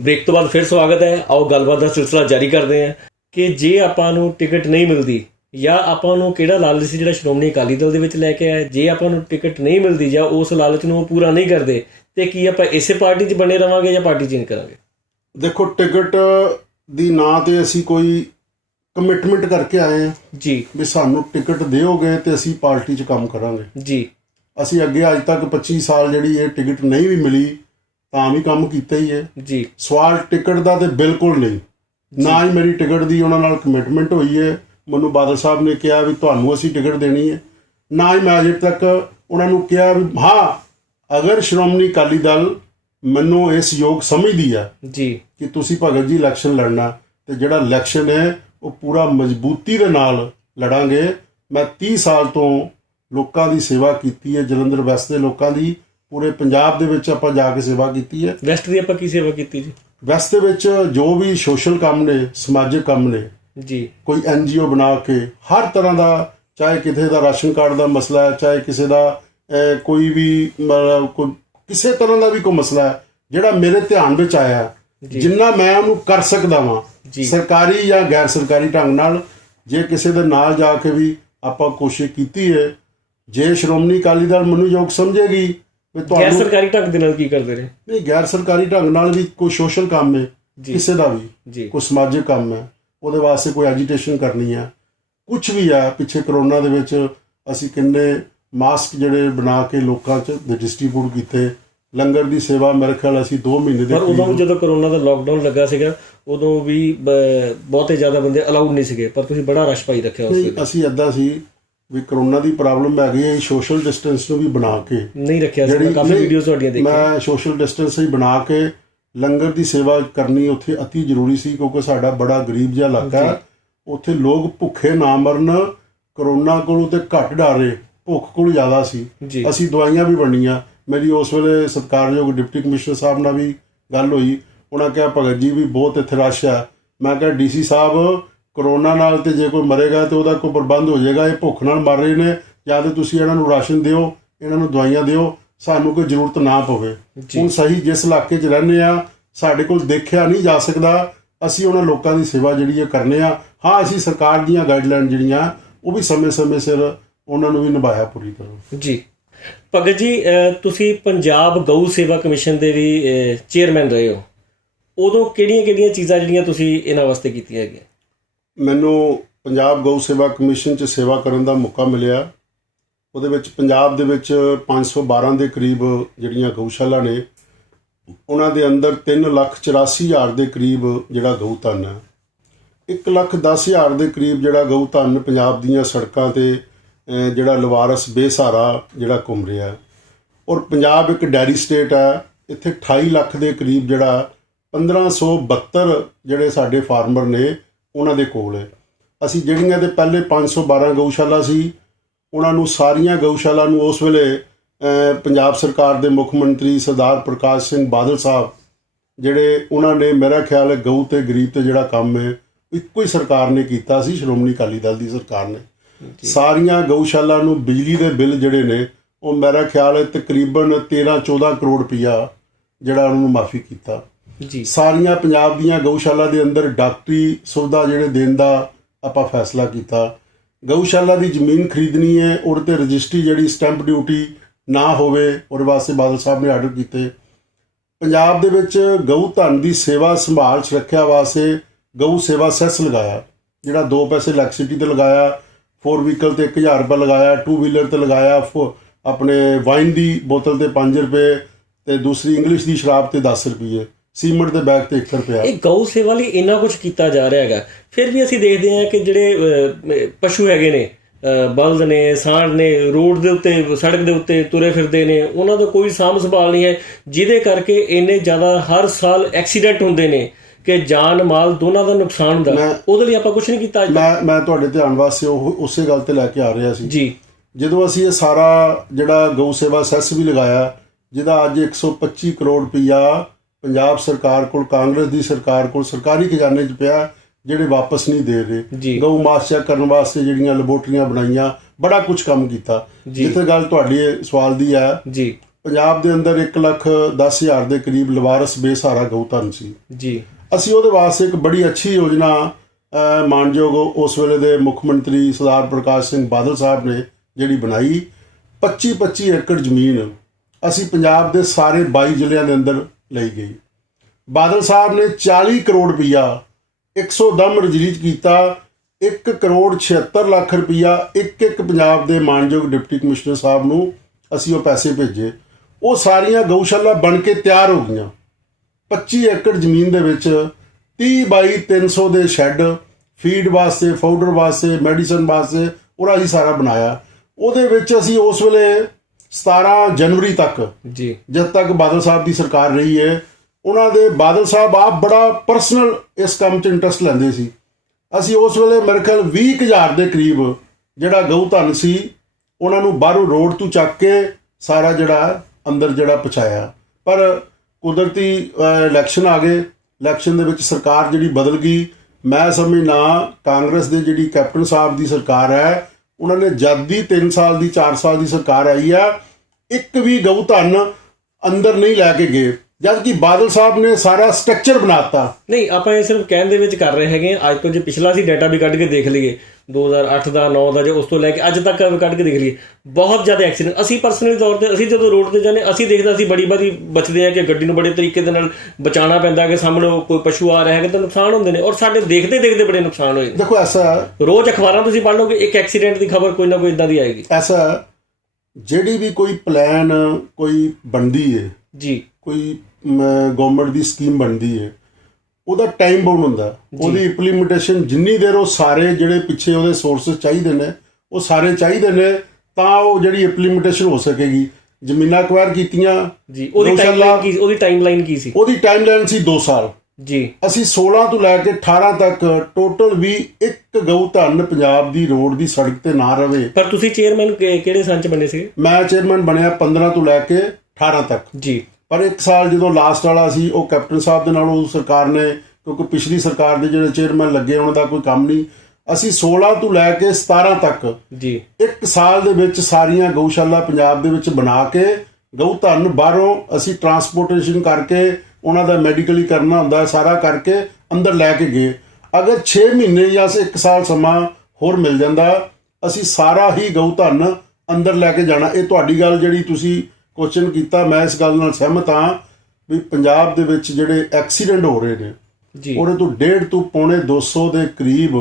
ਬ੍ਰੇਕ ਤੋਂ ਬਾਅਦ ਫਿਰ ਸਵਾਗਤ ਹੈ। ਆਓ ਗੱਲਬਾਤ ਦਾ ਸਿਲਸਿਲਾ ਜਾਰੀ ਕਰਦੇ ਹਾਂ ਕਿ ਜੇ ਆਪਾਂ ਨੂੰ ਟਿਕਟ ਨਹੀਂ ਮਿਲਦੀ ਜਾਂ ਆਪਾਂ ਨੂੰ ਕਿਹੜਾ ਲਾਲਚ ਸੀ ਜਿਹੜਾ ਸ਼੍ਰੋਮਣੀ ਅਕਾਲੀ ਦਲ ਦੇ ਵਿੱਚ ਲੈ ਕੇ ਆਇਆ, ਜੇ ਆਪਾਂ ਨੂੰ ਟਿਕਟ ਨਹੀਂ ਮਿਲਦੀ ਜਾਂ ਉਸ ਲਾਲਚ ਨੂੰ ਉਹ ਪੂਰਾ ਨਹੀਂ ਕਰਦੇ ਤੇ ਕੀ ਆਪਾਂ ਇਸੇ ਪਾਰਟੀ 'ਚ ਬਣੇ ਰਵਾਂਗੇ ਜਾਂ ਪਾਰਟੀ ਚੇਂਜ ਕਰਾਂਗੇ? ਦੇਖੋ, ਟਿਕਟ ਦੀ ਨਾਂ ਤੇ ਅਸੀਂ ਕੋਈ ਕਮਿਟਮੈਂਟ ਕਰਕੇ ਆਏ ਹਾਂ ਜੀ ਵੀ ਸਾਨੂੰ ਟਿਕਟ ਦਿਓਗੇ ਤੇ ਅਸੀਂ ਪਾਰਟੀ 'ਚ ਕੰਮ ਕਰਾਂਗੇ। ਜੀ ਅਸੀਂ ਅੱਗੇ ਅੱਜ ਤੱਕ 25 ਸਾਲ ਜਿਹੜੀ ਇਹ ਟਿਕਟ ਨਹੀਂ ਵੀ ਮਿਲੀ ਤਾਂ ਵੀ ਕੰਮ ਕੀਤਾ ਹੀ ਹੈ। ਜੀ ਸਵਾਲ ਟਿਕਟ ਦਾ ਤੇ ਬਿਲਕੁਲ ਨਹੀਂ, ਨਾ ਹੀ ਮੇਰੀ ਟਿਕਟ ਦੀ ਉਹਨਾਂ ਨਾਲ ਕਮਿਟਮੈਂਟ ਹੋਈ ਹੈ। ਮੈਨੂੰ ਬਾਦਲ ਸਾਹਿਬ ਨੇ ਕਿਹਾ ਵੀ ਤੁਹਾਨੂੰ ਅਸੀਂ ਟਿਕਟ ਦੇਣੀ ਹੈ, ਨਾ ਹੀ ਮੈਂ ਅਜੇ ਤੱਕ ਉਹਨਾਂ ਨੂੰ ਕਿਹਾ ਵੀ ਹਾਂ ਅਗਰ ਸ਼੍ਰੋਮਣੀ ਅਕਾਲੀ ਦਲ ਮੈਨੂੰ ਇਸ ਯੋਗ ਸਮਝਦੀ ਹੈ ਜੀ ਕਿ ਤੁਸੀਂ ਭਗਤ ਜੀ ਇਲੈਕਸ਼ਨ ਲੜਨਾ ਤੇ ਜਿਹੜਾ ਇਲੈਕਸ਼ਨ ਹੈ ਉਹ ਪੂਰਾ ਮਜ਼ਬੂਤੀ ਦੇ ਨਾਲ ਲੜਾਂਗੇ। ਮੈਂ 30 ਸਾਲ ਤੋਂ ਲੋਕਾਂ ਦੀ ਸੇਵਾ ਕੀਤੀ ਹੈ, ਜਲੰਧਰ ਵੈਸਟ ਦੇ ਲੋਕਾਂ ਦੀ, ਪੂਰੇ ਪੰਜਾਬ ਦੇ ਵਿੱਚ ਆਪਾਂ ਜਾ ਕੇ ਸੇਵਾ ਕੀਤੀ ਹੈ। ਵੈਸਟ ਦੀ ਆਪਾਂ ਕੀ ਸੇਵਾ ਕੀਤੀ ਜੀ? ਵੈਸਟ ਦੇ ਵਿੱਚ ਜੋ ਵੀ ਸੋਸ਼ਲ ਕੰਮ ਨੇ, ਸਮਾਜਿਕ ਕੰਮ ਨੇ, ਜੀ ਕੋਈ NGO ਬਣਾ ਕੇ ਹਰ ਤਰ੍ਹਾਂ ਦਾ, ਚਾਹੇ ਕਿਸੇ ਦਾ ਰਾਸ਼ਨ ਕਾਰਡ ਦਾ ਮਸਲਾ ਹੈ, ਚਾਹੇ ਕਿਸੇ ਦਾ ਕੋਈ ਵੀ ਕੋਈ ਕਿਸੇ ਤਰ੍ਹਾਂ ਦਾ ਵੀ ਕੋਈ ਮਸਲਾ ਹੈ ਜਿਹੜਾ ਮੇਰੇ ਧਿਆਨ ਵਿੱਚ ਆਇਆ, ਜਿੰਨਾ ਮੈਂ ਉਹਨੂੰ ਕਰ ਸਕਦਾ ਵਾਂ ਸਰਕਾਰੀ ਜਾਂ ਗੈਰ ਸਰਕਾਰੀ ਢੰਗ ਨਾਲ, ਜੇ ਕਿਸੇ ਦੇ ਨਾਲ ਜਾ ਕੇ ਵੀ ਆਪਾਂ ਕੋਸ਼ਿਸ਼ ਕੀਤੀ ਹੈ। ਜੇ ਸ਼੍ਰੋਮਣੀ ਅਕਾਲੀ ਦਲ ਮੈਨੂੰ ਯੋਗ ਸਮਝੇਗੀ ਵੀ ਗੈਰ ਸਰਕਾਰੀ ਢੰਗ ਦੇ ਨਾਲ ਕੀ ਕਰਦੇ ਨੇ? ਨਹੀਂ, ਗੈਰ ਸਰਕਾਰੀ ਢੰਗ ਨਾਲ ਵੀ ਕੋਈ ਸੋਸ਼ਲ ਕੰਮ ਹੈ ਕਿਸੇ ਦਾ ਵੀ, ਕੋਈ ਸਮਾਜਿਕ ਕੰਮ ਹੈ, ਉਹਦੇ ਵਾਸਤੇ ਕੋਈ ਐਜੀਟੇਸ਼ਨ ਕਰਨੀ ਹੈ, ਕੁਝ ਵੀ ਹੈ। ਪਿੱਛੇ ਕਰੋਨਾ ਦੇ ਵਿੱਚ ਅਸੀਂ ਕਿੰਨੇ ਮਾਸਕ ਜਿਹੜੇ ਬਣਾ ਕੇ ਲੋਕਾਂ 'ਚ ਡਿਸਟ੍ਰੀਬਿਊਟ ਕੀਤੇ, ਲੰਗਰ ਦੀ ਸੇਵਾ ਮੇਰੇ ਖਿਆਲ ਅਸੀਂ 2 ਮਹੀਨੇ ਦੇ ਪਰ ਉਦੋਂ ਜਦੋਂ ਕਰੋਨਾ ਦਾ ਲੋਕਡਾਊਨ ਲੱਗਾ ਸੀਗਾ ਉਦੋਂ ਵੀ ਬਹੁਤੇ ਜ਼ਿਆਦਾ ਬੰਦੇ ਅਲਾਉਡ ਨਹੀਂ ਸੀਗੇ, ਪਰ ਤੁਸੀਂ ਬੜਾ ਰਸ਼ ਪਾਈ ਰੱਖਿਆ ਉਸ ਵੇਲੇ। ਅਸੀਂ ਇੱਦਾਂ ਸੀ ਵੀ ਕਰੋਨਾ ਦੀ ਪ੍ਰੋਬਲਮ ਹੈਗੀ ਹੈ, ਸੋਸ਼ਲ ਡਿਸਟੈਂਸ ਨੂੰ ਵੀ ਬਣਾ ਕੇ ਨਹੀਂ ਰੱਖਿਆ ਸੀ। ਮੈਂ ਕਾਫੀ ਵੀਡੀਓਜ਼ ਤੁਹਾਡੀਆਂ ਦੇਖੀਆਂ, ਮੈਂ ਸੋਸ਼ਲ ਡਿਸਟੈਂਸ ਹੀ ਬਣਾ ਕੇ ਲੰਗਰ ਦੀ ਸੇਵਾ ਕਰਨੀ ਉੱਥੇ ਅਤੀ ਜ਼ਰੂਰੀ ਸੀ, ਕਿਉਂਕਿ ਸਾਡਾ ਬੜਾ ਗਰੀਬ ਜਿਹਾ ਇਲਾਕਾ ਹੈ। ਉੱਥੇ ਲੋਕ ਭੁੱਖੇ ਨਾ ਮਰਨ, ਕਰੋਨਾ ਕੋਲੋਂ ਤੇ ਘੱਟ ਡਰੇ, ਭੁੱਖ ਕੋਲ ਜ਼ਿਆਦਾ ਸੀ। ਅਸੀਂ ਦਵਾਈਆਂ ਵੀ ਵੰਡੀਆਂ। ਮੇਰੀ ਉਸ ਵੇਲੇ ਸਤਿਕਾਰਯੋਗ ਡਿਪਟੀ ਕਮਿਸ਼ਨਰ ਸਾਹਿਬ ਨਾਲ ਵੀ ਗੱਲ ਹੋਈ, ਉਹਨਾਂ ਕਿਹਾ ਭਗਤ ਜੀ ਵੀ ਬਹੁਤ ਇੱਥੇ ਰਸ਼ ਆ। ਮੈਂ ਕਿਹਾ DC ਸਾਹਿਬ, ਕਰੋਨਾ ਨਾਲ ਤੇ ਜੇ ਕੋਈ ਮਰੇਗਾ ਤੇ ਉਹਦਾ ਕੋਈ ਪ੍ਰਬੰਧ ਹੋ ਜਾਏਗਾ, ਇਹ ਭੁੱਖ ਨਾਲ ਮਰ ਰਹੇ ਨੇ, ਜਾਂ ਤੇ ਤੁਸੀਂ ਇਹਨਾਂ ਨੂੰ ਰਾਸ਼ਨ ਦਿਓ, ਇਹਨਾਂ ਨੂੰ ਦਵਾਈਆਂ ਦਿਓ, ਸਾਨੂੰ ਕੋਈ ਜ਼ਰੂਰਤ ਨਾ ਪਵੇ। ਹੁਣ ਸਹੀ ਜਿਸ ਇਲਾਕੇ 'ਚ ਰਹਿੰਦੇ ਆ ਸਾਡੇ ਕੋਲ ਦੇਖਿਆ ਨਹੀਂ ਜਾ ਸਕਦਾ, ਅਸੀਂ ਉਹਨਾਂ ਲੋਕਾਂ ਦੀ ਸੇਵਾ ਜਿਹੜੀ ਹੈ ਕਰਨੇ ਆ। ਹਾਂ, ਅਸੀਂ ਸਰਕਾਰ ਦੀਆਂ ਗਾਈਡਲਾਈਨ ਜਿਹੜੀਆਂ ਉਹ ਵੀ ਸਮੇਂ ਸਿਰ ਉਹਨਾਂ ਨੂੰ ਵੀ ਨਿਭਾਇਆ ਪੂਰੀ ਤਰ੍ਹਾਂ। ਜੀ ਭਗਤ ਜੀ, ਤੁਸੀਂ ਪੰਜਾਬ ਗਊ ਸੇਵਾ ਕਮਿਸ਼ਨ ਦੇ ਵੀ ਚੇਅਰਮੈਨ ਰਹੇ ਹੋ, ਉਦੋਂ ਕਿਹੜੀਆਂ ਚੀਜ਼ਾਂ ਜਿਹੜੀਆਂ ਤੁਸੀਂ ਇਹਨਾਂ ਵਾਸਤੇ ਕੀਤੀਆਂ ਹੈਗੀਆਂ? ਮੈਨੂੰ ਪੰਜਾਬ ਗਊ ਸੇਵਾ ਕਮਿਸ਼ਨ 'ਚ ਸੇਵਾ ਕਰਨ ਦਾ ਮੌਕਾ ਮਿਲਿਆ। ਉਹਦੇ ਵਿੱਚ ਪੰਜਾਬ ਦੇ ਵਿੱਚ 512 ਦੇ ਕਰੀਬ ਜਿਹੜੀਆਂ ਗਊਸ਼ਾਲਾ ਨੇ, ਉਹਨਾਂ ਦੇ ਅੰਦਰ 3,84,000 ਦੇ ਕਰੀਬ ਜਿਹੜਾ ਗਊ ਧਨ ਹੈ, 1,10,000 ਦੇ ਕਰੀਬ ਜਿਹੜਾ ਗਊ ਧਨ ਪੰਜਾਬ ਦੀਆਂ ਸੜਕਾਂ 'ਤੇ ਜਿਹੜਾ ਲਵਾਰਸ ਬੇਸਹਾਰਾ ਜਿਹੜਾ ਘੁੰਮ ਰਿਹਾ। ਔਰ ਪੰਜਾਬ ਇੱਕ ਡੈਰੀ ਸਟੇਟ ਹੈ, ਇੱਥੇ 28 ਲੱਖ ਦੇ ਕਰੀਬ ਜਿਹੜਾ 1572 ਜਿਹੜੇ ਸਾਡੇ ਫਾਰਮਰ ਨੇ ਉਹਨਾਂ ਦੇ ਕੋਲ ਹੈ। ਅਸੀਂ ਜਿਹੜੀਆਂ ਦੇ ਪਹਿਲੇ 512 ਗਊਸ਼ਾਲਾ ਸੀ, ਉਹਨਾਂ ਨੂੰ ਸਾਰੀਆਂ ਗਊਸ਼ਾਲਾ ਨੂੰ ਉਸ ਵੇਲੇ ਪੰਜਾਬ ਸਰਕਾਰ ਦੇ ਮੁੱਖ ਮੰਤਰੀ ਸਰਦਾਰ ਪ੍ਰਕਾਸ਼ ਸਿੰਘ ਬਾਦਲ ਸਾਹਿਬ ਜਿਹੜੇ, ਉਹਨਾਂ ਨੇ ਮੇਰਾ ਖਿਆਲ ਹੈ ਗਊ ਤੇ ਗਰੀਬ ਤੇ ਜਿਹੜਾ ਕੰਮ ਹੈ ਇੱਕੋ ਹੀ ਸਰਕਾਰ ਨੇ ਕੀਤਾ ਸੀ, ਸ਼੍ਰੋਮਣੀ ਅਕਾਲੀ ਦਲ ਦੀ ਸਰਕਾਰ ਨੇ। ਸਾਰੀਆਂ ਗਊਸ਼ਾਲਾ ਨੂੰ ਬਿਜਲੀ ਦੇ ਬਿੱਲ ਜਿਹੜੇ ਨੇ ਉਹ ਮੇਰਾ ਖਿਆਲ ਹੈ ਤਕਰੀਬਨ 13-14 ਕਰੋੜ ਰੁਪਈਆ ਜਿਹੜਾ ਉਹਨਾਂ ਨੂੰ ਮਾਫੀ ਕੀਤਾ। ਸਾਰੀਆਂ ਪੰਜਾਬ ਦੀਆਂ ਗਊਸ਼ਾਲਾ ਦੇ ਅੰਦਰ ਡਾਕਟਰੀ ਸੁਵਿਧਾ ਜਿਹੜੇ ਦੇਣ ਦਾ ਆਪਾਂ ਫੈਸਲਾ ਕੀਤਾ। ਗਊਸ਼ਾਲਾ ਦੀ ਜ਼ਮੀਨ ਖਰੀਦਣੀ ਹੈ, ਉਹਦੇ 'ਤੇ ਰਜਿਸਟਰੀ ਜਿਹੜੀ ਸਟੈਂਪ ਡਿਊਟੀ ਨਾ ਹੋਵੇ, ਉਹਦੇ ਵਾਸਤੇ ਬਾਦਲ ਸਾਹਿਬ ਨੇ ਆਰਡਰ ਕੀਤੇ। ਪੰਜਾਬ ਦੇ ਵਿੱਚ ਗਊ ਧਨ ਦੀ ਸੇਵਾ ਸੰਭਾਲ ਸੁਰੱਖਿਆ ਵਾਸਤੇ ਗਊ ਸੇਵਾ ਸੈਸ ਲਗਾਇਆ, ਜਿਹੜਾ 2 ਪੈਸੇ ਇਲੈਕਟ੍ਰਿਸਿਟੀ 'ਤੇ ਲਗਾਇਆ, 4 ਵਹੀਕਲ 'ਤੇ 1000 ਰੁਪਏ ਲਗਾਇਆ, 2 ਵੀਲਰ 'ਤੇ ਲਗਾਇਆ, ਆਪਣੇ ਵਾਈਨ ਦੀ ਬੋਤਲ 'ਤੇ 5 ਰੁਪਏ ਤੇ ਦੂਸਰੀ ਇੰਗਲਿਸ਼ ਦੀ ਸ਼ਰਾਬ 'ਤੇ 10 ਰੁਪਏ, ਸੀਮੈਂਟ ਦੇ ਬੈਗ 'ਤੇ 1 ਰੁਪਇਆ। ਇਹ ਗਊ ਸੇਵਾ ਲਈ ਇੰਨਾ ਕੁਝ ਕੀਤਾ ਜਾ ਰਿਹਾ ਹੈਗਾ, ਫਿਰ ਵੀ ਅਸੀਂ ਦੇਖਦੇ ਹਾਂ ਕਿ ਜਿਹੜੇ ਪਸ਼ੂ ਹੈਗੇ ਨੇ, ਬਲਦ ਨੇ, ਸਾਂਢ ਨੇ, ਰੋਡ ਦੇ ਉੱਤੇ, ਸੜਕ ਦੇ ਉੱਤੇ ਤੁਰੇ ਫਿਰਦੇ ਨੇ, ਉਹਨਾਂ ਦਾ ਕੋਈ ਸਾਂਭ ਸੰਭਾਲ ਨਹੀਂ ਹੈ, ਜਿਹਦੇ ਕਰਕੇ ਇੰਨੇ ਜ਼ਿਆਦਾ ਹਰ ਸਾਲ ਐਕਸੀਡੈਂਟ ਹੁੰਦੇ ਨੇ ਕਿ ਜਾਨ ਮਾਲ ਦੋਨਾਂ ਦਾ ਨੁਕਸਾਨ ਹੁੰਦਾ। ਉਹਦੇ ਲਈ ਆਪਾਂ ਕੁਝ ਨਹੀਂ ਕੀਤਾ। ਮੈਂ ਤੁਹਾਡੇ ਧਿਆਨ ਵਾਸਤੇ ਉਸੇ ਗੱਲ ਤੇ ਲੈ ਕੇ ਆ ਰਿਹਾ ਸੀ ਜੀ। ਜਦੋਂ ਅਸੀਂ ਇਹ ਸਾਰਾ ਜਿਹੜਾ ਗਊ ਸੇਵਾ ਸੈਸ ਵੀ ਲਗਾਇਆ, ਜਿਹਦਾ ਅੱਜ 125 ਕਰੋੜ ਰੁਪਈਆ ਪੰਜਾਬ ਸਰਕਾਰ ਕੋਲ, ਕਾਂਗਰਸ ਦੀ ਸਰਕਾਰ ਕੋਲ ਸਰਕਾਰੀ ਖਜ਼ਾਨੇ 'ਚ ਪਿਆ, ਜਿਹੜੇ ਵਾਪਸ ਨਹੀਂ ਦੇ ਰਹੇ। ਗਊ ਮਾਸ ਚੈੱਕ ਕਰਨ ਵਾਸਤੇ ਜਿਹੜੀਆਂ ਲੈਬੋਰਟਰੀਆਂ ਬਣਾਈਆਂ, ਬੜਾ ਕੁਝ ਕੰਮ ਕੀਤਾ। ਜਿੱਥੇ ਗੱਲ ਤੁਹਾਡੀ ਸਵਾਲ ਦੀ ਹੈ, ਪੰਜਾਬ ਦੇ ਅੰਦਰ 1,10,000 ਦੇ ਕਰੀਬ ਲਵਾਰਸ ਬੇਸਹਾਰਾ ਗਊਧਨ ਸੀ। ਜੀ ਅਸੀਂ ਉਹਦੇ ਵਾਸਤੇ ਇੱਕ ਬੜੀ ਅੱਛੀ ਯੋਜਨਾ ਮਾਨਯੋਗ ਉਸ ਵੇਲੇ ਦੇ ਮੁੱਖ ਮੰਤਰੀ ਸਰਦਾਰ ਪ੍ਰਕਾਸ਼ ਸਿੰਘ ਬਾਦਲ ਸਾਹਿਬ ਨੇ ਜਿਹੜੀ ਬਣਾਈ, 25-25 ਏਕੜ ਜ਼ਮੀਨ ਅਸੀਂ ਪੰਜਾਬ ਦੇ ਸਾਰੇ 22 ਜ਼ਿਲ੍ਹਿਆਂ ਦੇ ਅੰਦਰ ਲਈ ਗਈ। ਬਾਦਲ ਸਾਹਿਬ ਨੇ 40 ਕਰੋੜ ਰੁਪਈਆ 100 ਰਿਲੀਜ਼ ਕੀਤਾ, 1 ਕਰੋੜ 76 ਲੱਖ ਰੁਪਈਆ ਇੱਕ ਪੰਜਾਬ ਦੇ ਮਾਨਯੋਗ ਡਿਪਟੀ ਕਮਿਸ਼ਨਰ ਸਾਹਿਬ ਨੂੰ ਅਸੀਂ ਉਹ ਪੈਸੇ ਭੇਜੇ। ਉਹ ਸਾਰੀਆਂ ਗਊਸ਼ਾਲਾ ਬਣ ਕੇ ਤਿਆਰ ਹੋ ਗਈਆਂ। 25 ਏਕੜ ਜ਼ਮੀਨ ਦੇ ਵਿੱਚ 30 ਬਾਈ 300 ਦੇ ਸ਼ੈੱਡ, ਫੀਡ ਵਾਸਤੇ, ਪਾਊਡਰ ਵਾਸਤੇ, ਮੈਡੀਸਨ ਵਾਸਤੇ ਉਹਦਾ ਅਸੀਂ ਸਾਰਾ ਬਣਾਇਆ। ਉਹਦੇ ਵਿੱਚ ਅਸੀਂ ਉਸ ਵੇਲੇ 17 ਜਨਵਰੀ ਤੱਕ, ਜੀ ਜਦ ਤੱਕ ਬਾਦਲ ਸਾਹਿਬ ਦੀ ਸਰਕਾਰ ਰਹੀ ਹੈ, ਉਹਨਾਂ ਦੇ ਬਾਦਲ ਸਾਹਿਬ ਆਪ ਬੜਾ ਪਰਸਨਲ ਇਸ ਕੰਮ 'ਚ ਇੰਟਰਸਟ ਲੈਂਦੇ ਸੀ। ਅਸੀਂ ਉਸ ਵੇਲੇ ਮੇਰੇ ਖਿਆਲ 20,000 ਦੇ ਕਰੀਬ ਜਿਹੜਾ ਗਊਧਨ ਸੀ ਉਹਨਾਂ ਨੂੰ ਬਾਹਰੋਂ ਰੋਡ ਤੋਂ ਚੱਕ ਕੇ ਸਾਰਾ ਜਿਹੜਾ ਅੰਦਰ ਜਿਹੜਾ ਪਹੁੰਚਾਇਆ। ਪਰ ਕੁਦਰਤੀ ਇਲੈਕਸ਼ਨ ਆ ਗਏ, ਇਲੈਕਸ਼ਨ ਦੇ ਵਿੱਚ ਸਰਕਾਰ ਜਿਹੜੀ ਬਦਲ ਗਈ। ਮੈਂ ਸਮਝਦਾ ਕਾਂਗਰਸ ਦੇ ਜਿਹੜੀ ਕੈਪਟਨ ਸਾਹਿਬ ਦੀ ਸਰਕਾਰ ਹੈ, ਉਹਨਾਂ ਨੇ ਜਦ ਦੀ 3 ਸਾਲ ਦੀ 4 ਸਾਲ ਦੀ ਸਰਕਾਰ ਆਈ ਆ, ਇੱਕ ਵੀ ਗਊਧਨ ਅੰਦਰ ਨਹੀਂ ਲੈ ਕੇ ਗਏ, ਜਦ ਕਿ ਬਾਦਲ ਸਾਹਿਬ ਨੇ ਸਾਰਾ ਸਟਰਕਚਰ ਬਣਾਤਾ। ਨਹੀਂ, ਆਪਾਂ ਇਹ ਸਿਰਫ ਕਹਿਣ ਦੇ ਵਿੱਚ ਕਰ ਰਹੇ ਹੈਗੇ। ਅੱਜ ਤੋਂ ਜੇ ਪਿਛਲਾ ਸੀ ਡਾਟਾ ਵੀ ਕੱਢ ਕੇ ਦੇਖ ਲਈਏ, 2008 ਦਾ 9 ਦਾ, ਜੇ ਉਸ ਤੋਂ ਲੈ ਕੇ ਅੱਜ ਤੱਕ ਕੱਢ ਕੇ ਦੇਖ ਲਈਏ, ਬਹੁਤ ਜ਼ਿਆਦਾ ਐਕਸੀਡੈਂਟ। ਅਸੀਂ ਪਰਸਨਲੀ ਤੌਰ ਤੇ ਅਸੀਂ ਜਦੋਂ ਰੋਡ ਤੇ ਜਾਂਦੇ ਅਸੀਂ ਦੇਖਦੇ ਅਸੀਂ ਬੜੀ ਵਾਰੀ ਬਚਦੇ ਹਾਂ ਕਿ ਗੱਡੀ ਨੂੰ ਬੜੇ ਤਰੀਕੇ ਦੇ ਨਾਲ ਬਚਾਉਣਾ ਪੈਂਦਾ ਕਿ ਸਾਹਮਣੇ ਕੋਈ ਪਸ਼ੂ ਆ ਰਿਹਾ ਹੈਗਾ ਤਾਂ ਨੁਕਸਾਨ ਹੁੰਦੇ ਨੇ, ਔਰ ਸਾਡੇ ਦੇਖਦੇ ਦੇਖਦੇ ਬੜੇ ਨੁਕਸਾਨ ਹੋਏ। ਦੇਖੋ ਐਸਾ ਰੋਜ਼ ਅਖਬਾਰਾਂ ਤੁਸੀਂ ਪੜ੍ਹ ਲਓਗੇ, ਇੱਕ ਐਕਸੀਡੈਂਟ ਦੀ ਖਬਰ ਕੋਈ ਨਾ ਕੋਈ ਇਦਾਂ ਦੀ ਆਏਗੀ। ਐਸਾ ਜਿਹੜੀ ਵੀ ਕੋਈ ਪਲਾਨ ਕੋਈ ਬਣਦੀ ਹੈ, ਜੀ ਕੋਈ ਗਵਰਨਮੈਂਟ ਦੀ ਸਕੀਮ ਬਣਦੀ ਹੈ, ਉਹਦਾ ਟਾਈਮ ਬਾਉਂਡ ਹੁੰਦਾ। ਉਹਦੀ ਇੰਪਲੀਮੈਂਟੇਸ਼ਨ ਜਿੰਨੀ ਦੇਰ ਉਹ ਸਾਰੇ ਜਿਹੜੇ ਪਿੱਛੇ ਉਹਦੇ ਸੋਰਸਸ ਚਾਹੀਦੇ ਨੇ ਉਹ ਸਾਰੇ ਚਾਹੀਦੇ ਨੇ ਤਾਂ ਉਹ ਜਿਹੜੀ ਇੰਪਲੀਮੈਂਟੇਸ਼ਨ ਹੋ ਸਕੇਗੀ। ਜ਼ਮੀਨਾਂ ਅਕਵਾਇਰ ਕੀਤੀਆਂ ਜੀ, ਉਹਦੀ ਟਾਈਮਲਾਈਨ ਕੀ ਸੀ? ਉਹਦੀ ਟਾਈਮਲਾਈਨ ਸੀ 2 ਸਾਲ। ਜੀ ਅਸੀਂ 16 ਤੋਂ ਲੈ ਕੇ 18 ਤੱਕ ਟੋਟਲ ਵੀ ਇੱਕ ਗਊਧਨ ਪੰਜਾਬ ਦੀ ਰੋਡ ਦੀ ਸੜਕ ਤੇ ਨਾ ਰਵੇ। ਪਰ ਤੁਸੀਂ ਚੇਅਰਮੈਨ ਕਿਹੜੇ ਸੰਚ ਬਣੇ ਸੀ? ਮੈਂ ਚੇਅਰਮੈਨ ਬਣਿਆ 15 ਤੋਂ ਲੈ ਕੇ 18 ਤੱਕ। ਜੀ ਪਰ ਇੱਕ ਸਾਲ ਜਦੋਂ ਲਾਸਟ ਵਾਲਾ ਸੀ ਉਹ ਕੈਪਟਨ ਸਾਹਿਬ ਦੇ ਨਾਲ ਉਹ ਸਰਕਾਰ ਨੇ, ਕਿਉਂਕਿ ਪਿਛਲੀ ਸਰਕਾਰ ਦੇ ਜਿਹੜੇ ਚੇਅਰਮੈਨ ਲੱਗੇ ਉਹਨਾਂ ਦਾ ਕੋਈ ਕੰਮ ਨਹੀਂ, ਅਸੀਂ 16 ਤੋਂ ਲੈ ਕੇ 17 ਤੱਕ ਜੀ ਇੱਕ ਸਾਲ ਦੇ ਵਿੱਚ ਸਾਰੀਆਂ ਗਊਸ਼ਾਲਾ ਪੰਜਾਬ ਦੇ ਵਿੱਚ ਬਣਾ ਕੇ ਗਊਧਨ ਬਾਹਰੋਂ ਅਸੀਂ ਟਰਾਂਸਪੋਰਟੇਸ਼ਨ ਕਰਕੇ ਉਹਨਾਂ ਦਾ ਮੈਡੀਕਲੀ ਕਰਨਾ ਹੁੰਦਾ, ਸਾਰਾ ਕਰਕੇ ਅੰਦਰ ਲੈ ਕੇ ਗਏ। ਅਗਰ 6 ਮਹੀਨੇ ਜਾਂ 1 ਸਾਲ ਸਮਾਂ ਹੋਰ ਮਿਲ ਜਾਂਦਾ ਅਸੀਂ ਸਾਰਾ ਹੀ ਗਊਧਨ ਅੰਦਰ ਲੈ ਕੇ ਜਾਣਾ। ਇਹ ਤੁਹਾਡੀ ਗੱਲ ਜਿਹੜੀ ਤੁਸੀਂ ਕੁਐਸਚਨ ਕੀਤਾ, ਮੈਂ ਇਸ ਗੱਲ ਨਾਲ ਸਹਿਮਤ ਹਾਂ ਵੀ ਪੰਜਾਬ ਦੇ ਵਿੱਚ ਜਿਹੜੇ ਐਕਸੀਡੈਂਟ ਹੋ ਰਹੇ ਨੇ ਜੀ ਉਹਦੇ ਤੋਂ 1.5 ਤੋਂ ਪੌਣੇ 200 ਦੇ ਕਰੀਬ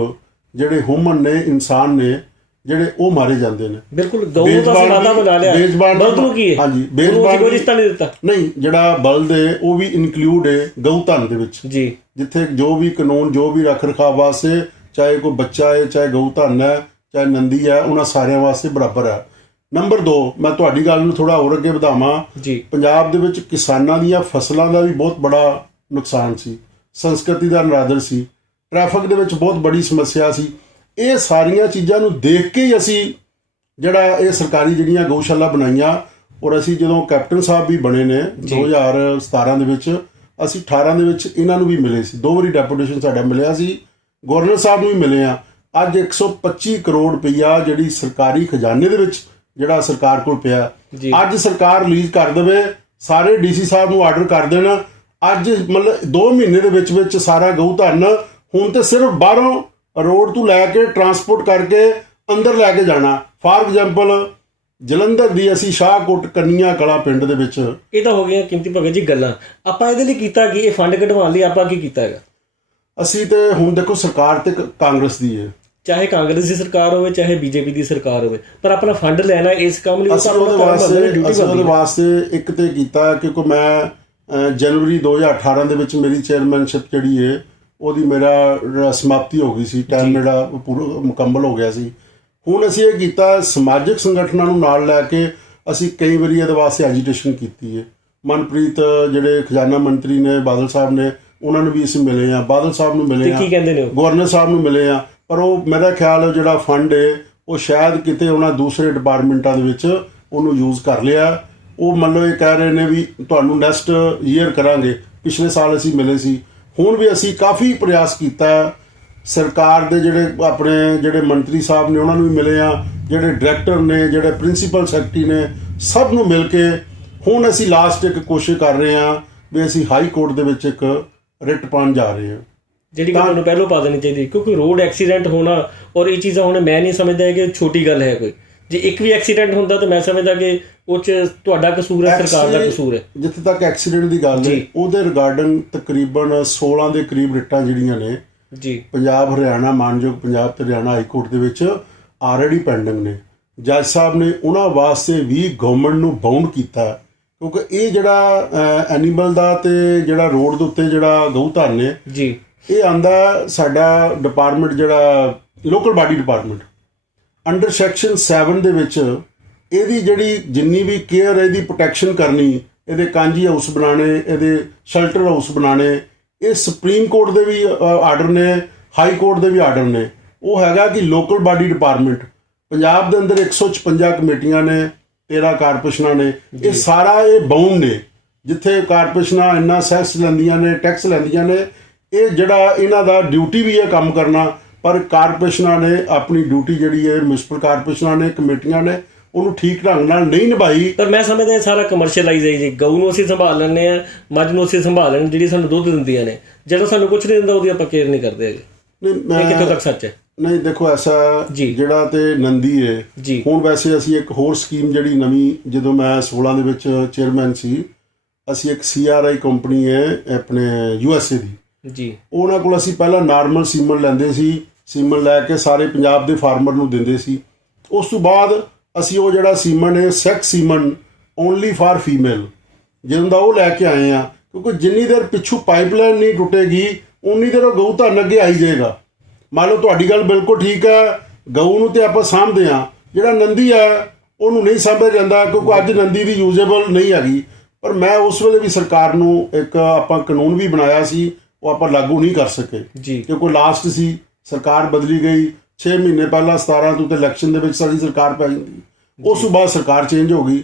ਜਿਹੜੇ ਹਿਊਮਨ ਨੇ, ਇਨਸਾਨ ਨੇ ਜਿਹੜੇ ਉਹ ਮਾਰੇ ਜਾਂਦੇ ਨੇ। ਬਿਲਕੁਲ ਗਊ ਦਾ ਸਮਾਦਾ ਬਣਾ ਲਿਆ। ਬਲਦ ਨੂੰ ਕੀ ਹੈ? ਹਾਂਜੀ, ਕੋਈ ਰਿਸ਼ਤਾ ਨਹੀਂ ਦਿੱਤਾ। ਨਹੀਂ, ਜਿਹੜਾ ਬਲਦ ਹੈ ਉਹ ਵੀ ਇਨਕਲੂਡ ਹੈ ਗਊਧਨ ਦੇ ਵਿੱਚ। ਜੀ ਜਿੱਥੇ ਜੋ ਵੀ ਕਾਨੂੰਨ, ਜੋ ਵੀ ਰੱਖ ਰਖਾਵ ਵਾਸਤੇ, ਚਾਹੇ ਕੋਈ ਬੱਚਾ ਹੈ, ਚਾਹੇ ਗਊਧਨ ਹੈ, ਚਾਹੇ ਨੰਦੀ ਹੈ, ਉਹਨਾਂ ਸਾਰਿਆਂ ਵਾਸਤੇ ਬਰਾਬਰ ਹੈ। ਨੰਬਰ 2, ਮੈਂ ਤੁਹਾਡੀ ਗੱਲ ਨੂੰ ਥੋੜਾ ਹੋਰ ਅੱਗੇ ਵਧਾਵਾਂ ਜੀ। ਪੰਜਾਬ ਦੇ ਵਿੱਚ ਕਿਸਾਨਾਂ ਦੀਆਂ ਫਸਲਾਂ ਦਾ ਵੀ ਬਹੁਤ ਬੜਾ ਨੁਕਸਾਨ ਸੀ, ਸੰਸਕ੍ਰਿਤੀ ਦਾ ਨਰਾਦਰ ਸੀ, ਟ੍ਰੈਫਿਕ ਦੇ ਵਿੱਚ ਬਹੁਤ ਬੜੀ ਸਮੱਸਿਆ ਸੀ। ਇਹ ਸਾਰੀਆਂ ਚੀਜ਼ਾਂ ਨੂੰ ਦੇਖ ਕੇ ਹੀ ਅਸੀਂ ਜਿਹੜਾ ਇਹ ਸਰਕਾਰੀ ਜਿਹੜੀਆਂ ਗਊਸ਼ਾਲਾ ਬਣਾਈਆਂ। ਔਰ ਅਸੀਂ ਜਦੋਂ ਕੈਪਟਨ ਸਾਹਿਬ ਵੀ ਬਣੇ ਨੇ 2017 ਦੇ ਵਿੱਚ, ਅਸੀਂ 18 ਦੇ ਵਿੱਚ ਇਹਨਾਂ ਨੂੰ ਵੀ ਮਿਲੇ ਸੀ, 2 ਵਾਰੀ ਡੈਪੂਟੇਸ਼ਨ ਸਾਡਾ ਮਿਲਿਆ ਸੀ, ਗਵਰਨਰ ਸਾਹਿਬ ਨੂੰ ਵੀ ਮਿਲੇ ਆ। ਅੱਜ 125 ਕਰੋੜ ਰੁਪਈਆ ਜਿਹੜੀ ਸਰਕਾਰੀ ਖਜ਼ਾਨੇ ਦੇ ਵਿੱਚ ਜਿਹੜਾ ਸਰਕਾਰ ਕੋਲ ਪਿਆ, ਅੱਜ ਸਰਕਾਰ ਰਿਲੀਜ਼ ਕਰ ਦੇਵੇ, ਸਾਰੇ ਡੀਸੀ ਸਾਹਿਬ ਨੂੰ ਆਰਡਰ ਕਰ ਦੇਣ, ਅੱਜ ਮਤਲਬ 2 ਮਹੀਨੇ ਦੇ ਵਿੱਚ ਵਿੱਚ ਸਾਰਾ ਗਊਧਨ ਹੁਣ ਤੇ ਸਿਰਫ ਬਾਹਰੋਂ ਰੋਡ ਤੋਂ ਲੈ ਕੇ ਟਰਾਂਸਪੋਰਟ ਕਰਕੇ ਅੰਦਰ ਲੈ ਕੇ ਜਾਣਾ। ਫਾਰ ਐਗਜ਼ਾਮਪਲ ਜਲੰਧਰ ਦੀ ਅਸੀਂ ਸ਼ਾਹਕੋਟ ਕੰਨੀਆਂ ਕਲਾ ਪਿੰਡ ਦੇ ਵਿੱਚ, ਇਹ ਤਾਂ ਹੋ ਗਈਆਂ ਕੀਮਤੀ ਭਗਤ ਜੀ ਗੱਲਾਂ। ਆਪਾਂ ਇਹਦੇ ਲਈ ਕੀਤਾ ਕਿ ਇਹ ਫੰਡ ਕਢਵਾਉਣ ਲਈ ਆਪਾਂ ਕੀ ਕੀਤਾ ਹੈਗਾ? ਅਸੀਂ ਤੇ ਹੁਣ ਦੇਖੋ ਸਰਕਾਰ ਤੇ ਕਾਂਗਰਸ ਦੀ ਹੈ, ਚਾਹੇ ਕਾਂਗਰਸ ਦੀ ਸਰਕਾਰ ਹੋਵੇ ਚਾਹੇ ਬੀਜੇਪੀ ਦੀ ਸਰਕਾਰ ਹੋਵੇ, ਪਰ ਆਪਣਾ ਫੰਡ ਲੈਣਾ ਇਸ ਕੰਮ ਲਈ ਅਸੀਂ ਉਹਦੇ ਵਾਸਤੇ ਇੱਕ ਤੇ ਕੀਤਾ ਕਿਉਂਕਿ ਮੈਂ ਜਨਵਰੀ 2018 ਦੇ ਵਿੱਚ ਮੇਰੀ ਚੇਅਰਮੈਨਸ਼ਿਪ ਜਿਹੜੀ ਹੈ ਉਹਦੀ ਮੇਰਾ ਸਮਾਪਤੀ ਹੋ ਗਈ ਸੀ, ਟਾਈਮ ਮੇਰਾ ਪੂਰਾ ਮੁਕੰਮਲ ਹੋ ਗਿਆ ਸੀ। ਹੁਣ ਅਸੀਂ ਇਹ ਕੀਤਾ, ਸਮਾਜਿਕ ਸੰਗਠਨਾਂ ਨੂੰ ਨਾਲ ਲੈ ਕੇ ਅਸੀਂ ਕਈ ਵਾਰੀ ਇਹਦੇ ਵਾਸਤੇ ਐਜੀਟੇਸ਼ਨ ਕੀਤੀ ਹੈ। ਮਨਪ੍ਰੀਤ ਜਿਹੜੇ ਖਜ਼ਾਨਾ ਮੰਤਰੀ ਨੇ ਬਾਦਲ ਸਾਹਿਬ ਨੇ, ਉਹਨਾਂ ਨੂੰ ਵੀ ਅਸੀਂ ਮਿਲੇ ਆ, ਬਾਦਲ ਸਾਹਿਬ ਨੂੰ ਮਿਲੇ ਆ, ਕੀ ਕਹਿੰਦੇ ਨੇ ਗਵਰਨਰ ਸਾਹਿਬ ਨੂੰ ਮਿਲੇ ਆ, ਪਰ ਉਹ ਮੇਰਾ ਖਿਆਲ ਜਿਹੜਾ ਫੰਡ ਹੈ ਉਹ ਸ਼ਾਇਦ ਕਿਤੇ ਉਹਨਾਂ ਦੂਸਰੇ ਡਿਪਾਰਟਮੈਂਟਾਂ ਦੇ ਵਿੱਚ ਉਹਨੂੰ ਯੂਜ਼ ਕਰ ਲਿਆ। ਉਹ ਮੰਨ ਲਓ ਇਹ ਕਹਿ ਰਹੇ ਨੇ ਵੀ ਤੁਹਾਨੂੰ ਨੈਕਸਟ ਈਅਰ ਕਰਾਂਗੇ। ਪਿਛਲੇ ਸਾਲ ਅਸੀਂ ਮਿਲੇ ਸੀ, ਹੁਣ ਵੀ ਅਸੀਂ ਕਾਫੀ ਪ੍ਰਯਾਸ ਕੀਤਾ। ਸਰਕਾਰ ਦੇ ਜਿਹੜੇ ਮੰਤਰੀ ਸਾਹਿਬ ਨੇ ਉਹਨਾਂ ਨੂੰ ਵੀ ਮਿਲੇ ਆ, ਜਿਹੜੇ ਡਾਇਰੈਕਟਰ ਨੇ, ਜਿਹੜੇ ਪ੍ਰਿੰਸੀਪਲ ਸੈਕਟਰੀ ਨੇ, ਸਭ ਨੂੰ ਮਿਲ ਕੇ ਹੁਣ ਅਸੀਂ ਲਾਸਟ ਇੱਕ ਕੋਸ਼ਿਸ਼ ਕਰ ਰਹੇ ਹਾਂ ਵੀ ਅਸੀਂ ਹਾਈ ਕੋਰਟ ਦੇ ਵਿੱਚ ਇੱਕ ਰਿਟ ਪਾਉਣ ਜਾ ਰਹੇ ਹਾਂ, ਜਿਹੜੀ ਗੱਲ ਤੁਹਾਨੂੰ ਪਹਿਲਾਂ ਪਾ ਦੇਣੀ ਚਾਹੀਦੀ, ਕਿਉਂਕਿ ਰੋਡ ਐਕਸੀਡੈਂਟ ਹੋਣਾ ਔਰ ਇਹ ਚੀਜ਼ਾਂ ਹੁਣ ਮੈਂ ਨਹੀਂ ਸਮਝਦਾ ਕਿ ਛੋਟੀ ਗੱਲ ਹੈ ਕੋਈ। ਜੇ ਇੱਕ ਵੀ ਐਕਸੀਡੈਂਟ ਹੁੰਦਾ ਤਾਂ ਮੈਂ ਸਮਝਦਾ ਕਿ ਉਹ 'ਚ ਤੁਹਾਡਾ ਕਸੂਰ ਹੈ, ਸਰਕਾਰ ਦਾ ਕਸੂਰ ਹੈ। ਜਿੱਥੇ ਤੱਕ ਐਕਸੀਡੈਂਟ ਦੀ ਗੱਲ ਹੈ, ਉਹਦੇ ਰਿਗਾਰਡਿੰਗ ਤਕਰੀਬਨ 16 ਦੇ ਕਰੀਬ ਰਿਟਾਂ ਜਿਹੜੀਆਂ ਨੇ ਜੀ ਪੰਜਾਬ ਹਰਿਆਣਾ, ਮਾਨਯੋਗ ਪੰਜਾਬ ਤੇ ਹਰਿਆਣਾ ਹਾਈ ਕੋਰਟ ਦੇ ਵਿੱਚ ਆਲਰੇਡੀ ਪੈਂਡਿੰਗ ਨੇ। ਜੱਜ ਸਾਹਿਬ ਨੇ ਉਹਨਾਂ ਵਾਸਤੇ ਵੀ ਗਵਰਨਮੈਂਟ ਨੂੰ ਬਾਉਂਡ ਕੀਤਾ, ਕਿਉਂਕਿ ਇਹ ਜਿਹੜਾ ਐਨੀਮਲ ਦਾ ਤੇ ਜਿਹੜਾ ਰੋਡ ਦੇ ਉੱਤੇ ਜਿਹੜਾ ਗਊ ਧਨ ਨੇ ਜੀ, ਇਹ ਆਂਦਾ ਸਾਡਾ ਡਿਪਾਰਟਮੈਂਟ ਜਿਹੜਾ local body department under section 7 ਦੇ ਵਿੱਚ ਇਹਦੀ ਜਿਹੜੀ ਜਿੰਨੀ ਵੀ ਕੇਅਰ, ਇਹਦੀ ਪ੍ਰੋਟੈਕਸ਼ਨ ਕਰਨੀ, ਇਹਦੇ ਕਾਂਜੀ ਹਾਊਸ ਬਣਾਉਣੇ, ਇਹਦੇ ਸ਼ੈਲਟਰ ਹਾਊਸ ਬਣਾਉਣੇ, ਇਹ ਸੁਪਰੀਮ ਕੋਰਟ ਦੇ ਵੀ ਆਰਡਰ ਨੇ, ਹਾਈ ਕੋਰਟ ਦੇ ਵੀ ਆਰਡਰ ਨੇ। ਉਹ ਹੈਗਾ ਕਿ ਲੋਕਲ ਬਾਡੀ ਡਿਪਾਰਟਮੈਂਟ ਪੰਜਾਬ ਦੇ ਅੰਦਰ 156 ਕਮੇਟੀਆਂ ਨੇ, 13 ਕਾਰਪੋਰੇਸ਼ਨਾਂ ਨੇ, ਇਹ ਸਾਰਾ ਇਹ ਬਾਉਂਡ ਨੇ। ਜਿੱਥੇ ਕਾਰਪੋਰੇਸ਼ਨਾਂ ਇੰਨਾ ਸੈਸ ਲੈਂਦੀਆਂ ਨੇ, ਟੈਕਸ ਲੈਂਦੀਆਂ ਨੇ, ਇਹ ਜਿਹੜਾ ਇਹਨਾਂ ਦਾ ਡਿਊਟੀ ਵੀ ਹੈ ਕੰਮ ਕਰਨਾ, ਪਰ ਕਾਰਪੋਰੇਸ਼ਨਾਂ ਨੇ ਆਪਣੀ ਡਿਊਟੀ ਜਿਹੜੀ ਹੈ, ਮਿਊਨਿਸਪਲ ਕਾਰਪੋਰੇਸ਼ਨਾਂ ਨੇ, ਕਮੇਟੀਆਂ ਨੇ, ਉਹਨੂੰ ਠੀਕ ਢੰਗ ਨਾਲ ਨਹੀਂ ਨਿਭਾਈ। ਪਰ ਮੈਂ ਸਮਝਦਾ ਇਹ ਸਾਰਾ ਕਮਰਸ਼ੀਅਲਾਈਜ਼ ਹੈ ਜੀ। ਗਊ ਨੂੰ ਅਸੀਂ ਸੰਭਾਲ ਲੈਂਦੇ ਹਾਂ, ਮੱਝ ਨੂੰ ਅਸੀਂ ਸੰਭਾਲ ਲੈਂਦੇ, ਜਿਹੜੀ ਸਾਨੂੰ ਦੁੱਧ ਦਿੰਦੀਆਂ ਨੇ, ਜਦੋਂ ਸਾਨੂੰ ਕੁਝ ਨਹੀਂ ਦਿੰਦਾ ਉਹਦੀ ਆਪਾਂ ਕੇਅਰ ਨਹੀਂ ਕਰਦੇ ਹੈਗੇ। ਇਹ ਕਿੱਥੋਂ ਤੱਕ ਸੱਚ ਹੈ? ਨਹੀਂ ਦੇਖੋ, ਐਸਾ ਜਿਹੜਾ ਤੇ ਨੰਦੀ ਹੈ ਜੀ। ਹੁਣ ਵੈਸੇ ਅਸੀਂ ਇੱਕ ਹੋਰ ਸਕੀਮ ਜਿਹੜੀ ਨਵੀਂ, ਜਦੋਂ ਮੈਂ 16 ਦੇ ਵਿੱਚ ਚੇਅਰਮੈਨ ਸੀ, ਅਸੀਂ ਇੱਕ CRI ਕੰਪਨੀ ਹੈ ਆਪਣੇ USA ਦੀ ਜੀ, ਉਹਨਾਂ ਕੋਲ ਅਸੀਂ ਪਹਿਲਾਂ ਨਾਰਮਲ ਸੀਮਨ ਲੈਂਦੇ ਸੀ, ਸੀਮਨ ਲੈ ਕੇ ਸਾਰੇ ਪੰਜਾਬ ਦੇ ਫਾਰਮਰ ਨੂੰ ਦਿੰਦੇ ਸੀ। ਉਸ ਤੋਂ ਬਾਅਦ ਅਸੀਂ ਉਹ ਜਿਹੜਾ ਸੀਮਨ ਹੈ sex semen only for female ਜਦੋਂ ਦਾ ਉਹ ਲੈ ਕੇ ਆਏ ਆ, ਕਿਉਂਕਿ ਜਿੰਨੀ ਦੇਰ ਪਿੱਛੋਂ ਪਾਈਪਲਾਈਨ ਨਹੀਂ ਟੁੱਟੇਗੀ ਉਨੀ ਦੇਰ ਉਹ ਗਊ ਧਨ ਅੱਗੇ ਆਈ ਜਾਏਗਾ। ਮੰਨ ਲਓ ਤੁਹਾਡੀ ਗੱਲ ਬਿਲਕੁਲ ਠੀਕ ਹੈ, ਗਊ ਨੂੰ ਤੇ ਆਪਾਂ ਸਾਂਭਦੇ ਹਾਂ, ਜਿਹੜਾ ਨੰਦੀ ਹੈ ਉਹਨੂੰ ਨਹੀਂ ਸਾਂਭਿਆ ਜਾਂਦਾ, ਕਿਉਂਕਿ ਅੱਜ ਨੰਦੀ ਦੀ ਯੂਜ਼ੇਬਲ ਨਹੀਂ ਹੈਗੀ। ਪਰ ਮੈਂ ਉਸ ਵੇਲੇ ਵੀ ਸਰਕਾਰ ਨੂੰ ਇੱਕ ਆਪਾਂ ਕਾਨੂੰਨ ਵੀ ਬਣਾਇਆ ਸੀ, ਉਹ ਆਪਾਂ ਲਾਗੂ ਨਹੀਂ ਕਰ ਸਕੇ ਜੀ, ਕਿਉਂਕਿ ਲਾਸਟ ਸੀ, ਸਰਕਾਰ ਬਦਲੀ ਗਈ 6 ਮਹੀਨੇ ਪਹਿਲਾਂ 17 ਤੋਂ ਤੇ ਇਲੈਕਸ਼ਨ ਦੇ ਵਿੱਚ ਸਾਡੀ ਸਰਕਾਰ ਪੈ ਜਾਂਦੀ, ਉਸ ਤੋਂ ਬਾਅਦ ਸਰਕਾਰ ਚੇਂਜ ਹੋ ਗਈ।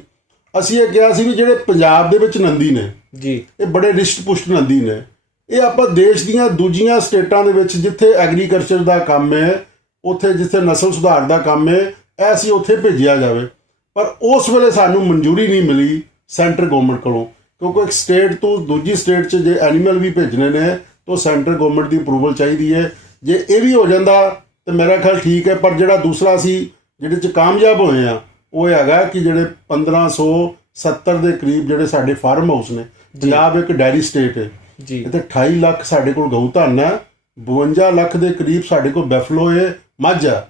ਅਸੀਂ ਇਹ ਕਿਹਾ ਸੀ ਵੀ ਜਿਹੜੇ ਪੰਜਾਬ ਦੇ ਵਿੱਚ ਨੰਦੀ ਨੇ ਜੀ, ਇਹ ਬੜੇ ਰਿਸ਼ਟ ਪੁਸ਼ਟ ਨੰਦੀ ਨੇ, ਇਹ ਆਪਾਂ ਦੇਸ਼ ਦੀਆਂ ਦੂਜੀਆਂ ਸਟੇਟਾਂ ਦੇ ਵਿੱਚ ਜਿੱਥੇ ਐਗਰੀਕਲਚਰ ਦਾ ਕੰਮ ਹੈ, ਉੱਥੇ ਜਿੱਥੇ ਨਸਲ ਸੁਧਾਰ ਦਾ ਕੰਮ ਹੈ, ਇਹ ਅਸੀਂ ਉੱਥੇ ਭੇਜਿਆ ਜਾਵੇ। ਪਰ ਉਸ ਵੇਲੇ ਸਾਨੂੰ ਮਨਜ਼ੂਰੀ ਨਹੀਂ ਮਿਲੀ ਸੈਂਟਰ ਗਵਰਨਮੈਂਟ ਕੋਲੋਂ, ਕਿਉਂਕਿ ਇੱਕ ਸਟੇਟ ਤੋਂ ਦੂਜੀ ਸਟੇਟ 'ਚ ਜੇ ਐਨੀਮਲ ਵੀ ਭੇਜਣੇ ਨੇ ਤਾਂ ਸੈਂਟਰ ਗਵਰਨਮੈਂਟ ਦੀ ਅਪਰੂਵਲ ਚਾਹੀਦੀ ਹੈ। ਜੇ ਇਹ ਵੀ ਹੋ ਜਾਂਦਾ ਤਾਂ ਮੇਰਾ ਖਿਆਲ ਠੀਕ ਹੈ। ਪਰ ਜਿਹੜਾ ਦੂਸਰਾ ਸੀ ਜਿਹਦੇ 'ਚ ਕਾਮਯਾਬ ਹੋਏ ਆ, ਉਹ ਹੈਗਾ ਕਿ ਜਿਹੜੇ 1570 ਦੇ ਕਰੀਬ ਜਿਹੜੇ ਸਾਡੇ ਫਾਰਮ ਹਾਊਸ ਨੇ। ਪੰਜਾਬ ਇੱਕ ਡੈਰੀ ਸਟੇਟ ਹੈ ਜੀ, ਇੱਥੇ 28 ਲੱਖ ਸਾਡੇ ਕੋਲ ਗਊ ਧਨ ਹੈ, 52 ਲੱਖ ਦੇ ਕਰੀਬ ਸਾਡੇ ਕੋਲ ਬੈਫਲੋ ਹੈ, ਮੱਝ ਹੈ,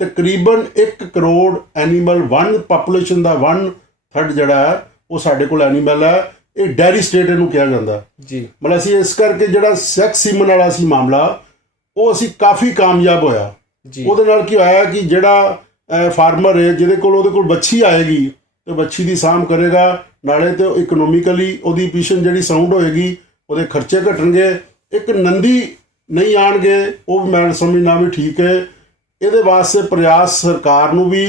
ਤਕਰੀਬਨ 1 ਕਰੋੜ ਐਨੀਮਲ, ਪਾਪੂਲੇਸ਼ਨ ਦਾ 1/3 ਜਿਹੜਾ ਹੈ ਉਹ ਸਾਡੇ ਕੋਲ ਐਨੀਮਲ ਹੈ। ਇਹ ਡੈਰੀ ਸਟੇਟ ਇਹਨੂੰ ਕਿਹਾ ਜਾਂਦਾ ਜੀ। ਮਤਲਬ ਅਸੀਂ ਇਸ ਕਰਕੇ ਜਿਹੜਾ ਸੈਕਸ ਸੀਮਨ ਵਾਲਾ ਸੀ ਮਾਮਲਾ, ਉਹ ਅਸੀਂ ਕਾਫੀ ਕਾਮਯਾਬ ਹੋਇਆ ਜੀ। ਉਹਦੇ ਨਾਲ ਕੀ ਹੋਇਆ ਕਿ ਜਿਹੜਾ ਫਾਰਮਰ ਹੈ ਜਿਹਦੇ ਕੋਲ ਉਹਦੇ ਕੋਲ ਵੱਛੀ ਆਏਗੀ ਤੇ ਵੱਛੀ ਦੀ ਸਾਂਭ ਕਰੇਗਾ, ਨਾਲੇ ਤੇ ਇਕਨੋਮਿਕਲੀ ਉਹਦੀ ਪੀਸ਼ਨ ਜਿਹੜੀ ਸਾਊਂਡ ਹੋਏਗੀ, ਉਹਦੇ ਖਰਚੇ ਘਟਣਗੇ। ਇੱਕ ਨੰਦੀ ਨਹੀਂ ਆਣਗੇ, ਉਹ ਮੈਂ ਸਮਝਣਾ ਵੀ ਠੀਕ ਹੈ। ਇਹਦੇ ਵਾਸਤੇ ਪ੍ਰਯਾਸ ਸਰਕਾਰ ਨੂੰ ਵੀ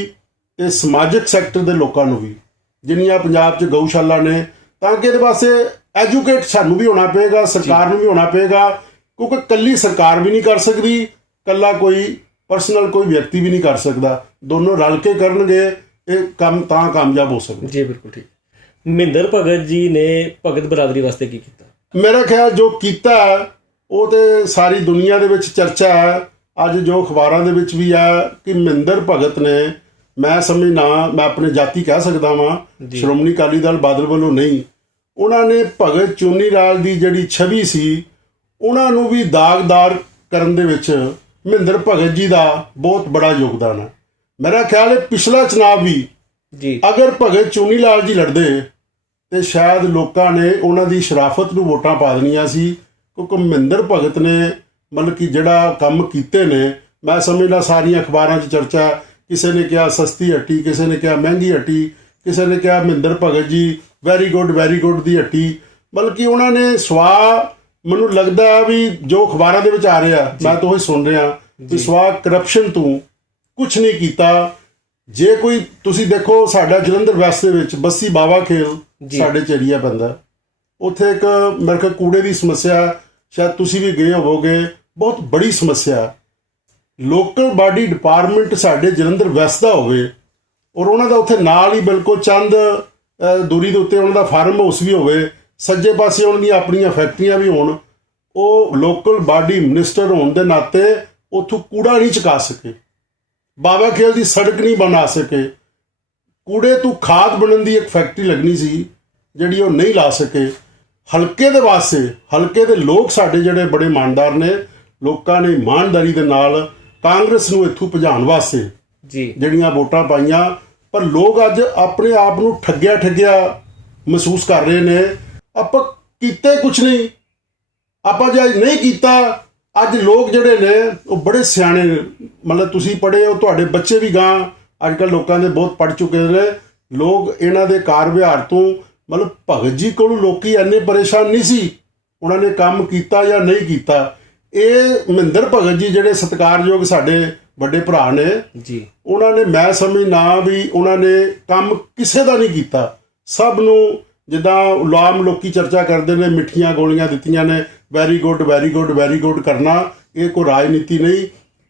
ਤੇ ਸਮਾਜਿਕ ਸੈਕਟਰ ਦੇ ਲੋਕਾਂ ਨੂੰ ਵੀ, ਜਿੰਨੀਆਂ ਪੰਜਾਬ 'ਚ ਗਊਸ਼ਾਲਾ ਨੇ, ਤਾਂ ਕਿ ਇਹਦੇ ਵਾਸਤੇ ਐਜੂਕੇਟ ਸਾਨੂੰ ਵੀ ਹੋਣਾ ਪਏਗਾ, ਸਰਕਾਰ ਨੂੰ ਵੀ ਹੋਣਾ ਪਏਗਾ, ਕਿਉਂਕਿ ਇਕੱਲੀ ਸਰਕਾਰ ਵੀ ਨਹੀਂ ਕਰ ਸਕਦੀ, ਇਕੱਲਾ ਕੋਈ ਪਰਸਨਲ ਕੋਈ ਵਿਅਕਤੀ ਵੀ ਨਹੀਂ ਕਰ ਸਕਦਾ। ਦੋਨੋਂ ਰਲ ਕੇ ਕਰਨਗੇ ਇਹ ਕੰਮ ਤਾਂ ਕਾਮਯਾਬ ਹੋ ਸਕਦਾ ਜੀ। ਬਿਲਕੁਲ ਠੀਕ। ਮਹਿੰਦਰ ਭਗਤ ਜੀ ਨੇ ਭਗਤ ਬਰਾਦਰੀ ਵਾਸਤੇ ਕੀ ਕੀਤਾ? ਮੇਰਾ ਖਿਆਲ ਜੋ ਕੀਤਾ ਉਹ ਤੇ ਸਾਰੀ ਦੁਨੀਆ ਦੇ ਵਿੱਚ ਚਰਚਾ ਹੈ। ਅੱਜ ਜੋ ਅਖਬਾਰਾਂ ਦੇ ਵਿੱਚ ਵੀ ਆ ਕਿ ਮਹਿੰਦਰ ਭਗਤ ਨੇ, ਮੈਂ ਸਮਝਣਾ, ਮੈਂ ਆਪਣੇ ਜਾਤੀ ਕਹਿ ਸਕਦਾ ਵਾਂ, ਸ਼੍ਰੋਮਣੀ ਅਕਾਲੀ ਦਲ ਬਾਦਲ ਵੱਲੋਂ ਨਹੀਂ, ਉਹਨਾਂ ਨੇ ਭਗਤ ਚੂਨੀ ਲਾਲ ਦੀ ਜਿਹੜੀ ਛਵੀ ਸੀ ਉਹਨਾਂ ਨੂੰ ਵੀ ਦਾਗਦਾਰ ਕਰਨ ਦੇ ਵਿੱਚ ਮਹਿੰਦਰ ਭਗਤ ਜੀ ਦਾ ਬਹੁਤ ਬੜਾ ਯੋਗਦਾਨ ਹੈ। ਮੇਰਾ ਖਿਆਲ ਹੈ ਪਿਛਲਾ ਚੁਣਾਵ ਵੀ ਜੀ ਅਗਰ ਭਗਤ ਚੂਨੀ ਲਾਲ ਜੀ ਲੜਦੇ ਤੇ ਸ਼ਾਇਦ ਲੋਕਾਂ ਨੇ ਉਹਨਾਂ ਦੀ ਸ਼ਰਾਫਤ ਨੂੰ ਵੋਟਾਂ ਪਾ ਦੇਣੀਆਂ ਸੀ, ਕਿਉਂਕਿ ਮਹਿੰਦਰ ਭਗਤ ਨੇ ਮਤਲਬ ਕਿ ਜਿਹੜਾ ਕੰਮ ਕੀਤੇ ਨੇ, ਮੈਂ ਸਮਝਦਾ ਸਾਰੀਆਂ ਅਖਬਾਰਾਂ 'ਚ ਚਰਚਾ, ਕਿਸੇ ਨੇ ਕਿਹਾ ਸਸਤੀ ਹੱਟੀ, ਕਿਸੇ ਨੇ ਕਿਹਾ ਮਹਿੰਗੀ ਹੱਟੀ, ਕਿਸੇ ਨੇ ਕਿਹਾ ਮਹਿੰਦਰ ਭਗਤ ਜੀ ਵੈਰੀ ਗੁੱਡ ਦੀ ਹੱਟੀ। ਮਤਲਬ ਕਿ ਉਹਨਾਂ ਨੇ ਮੈਨੂੰ ਲੱਗਦਾ ਵੀ ਜੋ ਅਖਬਾਰਾਂ ਦੇ ਵਿੱਚ ਆ ਰਿਹਾ, ਮੈਂ ਤਾਂ ਉਹੀ ਸੁਣ ਰਿਹਾ ਕਿ ਕਰਪਸ਼ਨ ਤੋਂ ਕੁਛ ਨਹੀਂ ਕੀਤਾ। ਜੇ ਕੋਈ ਤੁਸੀਂ ਦੇਖੋ ਸਾਡਾ ਜਲੰਧਰ ਵੈਸਟ ਦੇ ਵਿੱਚ ਬੱਸੀ ਬਾਵਾ ਖੇਲ ਸਾਡੇ ਚ ਏਰੀਆ ਪੈਂਦਾ, ਉੱਥੇ ਇੱਕ ਮੇਰੇ ਕੋਲ ਕੂੜੇ ਦੀ ਸਮੱਸਿਆ, ਸ਼ਾਇਦ ਤੁਸੀਂ ਵੀ ਗਏ ਹੋਵੋਗੇ, ਬਹੁਤ ਬੜੀ ਸਮੱਸਿਆ। ਲੋਕਲ ਬਾਡੀ ਡਿਪਾਰਟਮੈਂਟ ਸਾਡੇ ਜਲੰਧਰ ਵੈਸਟ ਦਾ ਹੋਵੇ ਔਰ ਉਹਨਾਂ ਦਾ ਉੱਥੇ ਨਾਲ ਹੀ ਬਿਲਕੁਲ ਚੰਦ ਦੂਰੀ ਦੇ ਉੱਤੇ ਉਹਨਾਂ ਦਾ ਫਾਰਮ ਹਾਊਸ ਵੀ ਹੋਵੇ, ਸੱਜੇ ਪਾਸੇ ਉਹਨਾਂ ਦੀਆਂ ਆਪਣੀਆਂ ਫੈਕਟਰੀਆਂ ਵੀ ਹੋਣ, ਉਹ ਲੋਕਲ ਬਾਡੀ ਮਿਨਿਸਟਰ ਹੋਣ ਦੇ ਨਾਤੇ ਉੱਥੋਂ ਕੂੜਾ ਨਹੀਂ ਚੁਕਾ ਸਕੇ, ਬਾਬਾ ਖੇਲ ਦੀ ਸੜਕ ਨਹੀਂ ਬਣਾ ਸਕੇ, ਕੂੜੇ ਤੋਂ ਖਾਦ ਬਣਨ ਦੀ ਇੱਕ ਫੈਕਟਰੀ ਲੱਗਣੀ ਸੀ ਜਿਹੜੀ ਉਹ ਨਹੀਂ ਲਾ ਸਕੇ। ਹਲਕੇ ਦੇ ਵਾਸਤੇ, ਹਲਕੇ ਦੇ ਲੋਕ ਸਾਡੇ ਜਿਹੜੇ ਬੜੇ ਇਮਾਨਦਾਰ ਨੇ, ਲੋਕਾਂ ਨੇ ਇਮਾਨਦਾਰੀ ਦੇ ਨਾਲ ਕਾਂਗਰਸ ਨੂੰ ਇੱਥੋਂ ਭਜਾਉਣ ਵਾਸਤੇ ਜੀ ਜਿਹੜੀਆਂ ਵੋਟਾਂ ਪਾਈਆਂ, ਪਰ ਲੋਕ ਅੱਜ ਆਪਣੇ ਆਪ ਨੂੰ ਠੱਗਿਆ ਮਹਿਸੂਸ ਕਰ ਰਹੇ ਨੇ। ਆਪਾਂ ਕੀਤੇ ਕੁਛ ਨਹੀਂ, ਆਪਾਂ ਜੇ ਅੱਜ ਨਹੀਂ ਕੀਤਾ, ਅੱਜ ਲੋਕ ਜਿਹੜੇ ਨੇ ਉਹ ਬੜੇ ਸਿਆਣੇ ਨੇ, ਮਤਲਬ ਤੁਸੀਂ ਪੜ੍ਹੇ ਹੋ, ਤੁਹਾਡੇ ਬੱਚੇ ਵੀ ਗਾਂ ਅੱਜ ਕੱਲ੍ਹ ਲੋਕਾਂ ਦੇ ਬਹੁਤ ਪੜ੍ਹ ਚੁੱਕੇ ਨੇ ਲੋਕ, ਇਹਨਾਂ ਦੇ ਕਾਰ ਵਿਹਾਰ ਤੋਂ ਮਤਲਬ ਭਗਤ ਜੀ ਕੋਲੋਂ ਲੋਕੀ ਇੰਨੇ ਪਰੇਸ਼ਾਨ ਨਹੀਂ ਸੀ, ਉਹਨਾਂ ਨੇ ਕੰਮ ਕੀਤਾ ਜਾਂ ਨਹੀਂ ਕੀਤਾ। ਇਹ ਮਹਿੰਦਰ ਭਗਤ ਜੀ ਜਿਹੜੇ ਸਤਿਕਾਰਯੋਗ ਸਾਡੇ ਵੱਡੇ ਭਰਾ ਨੇ ਜੀ, ਉਹਨਾਂ ਨੇ ਮੈਂ ਸਮਝਣਾ ਵੀ ਉਹਨਾਂ ਨੇ ਕੰਮ ਕਿਸੇ ਦਾ ਨਹੀਂ ਕੀਤਾ, ਸਭ ਨੂੰ ਜਿੱਦਾਂ ਉਲਾਮ ਲੋਕੀ ਚਰਚਾ ਕਰਦੇ ਨੇ ਮਿੱਠੀਆਂ ਗੋਲੀਆਂ ਦਿੱਤੀਆਂ ਨੇ, very good very good very good ਕਰਨਾ, ਇਹ ਕੋਈ ਰਾਜਨੀਤੀ ਨਹੀਂ।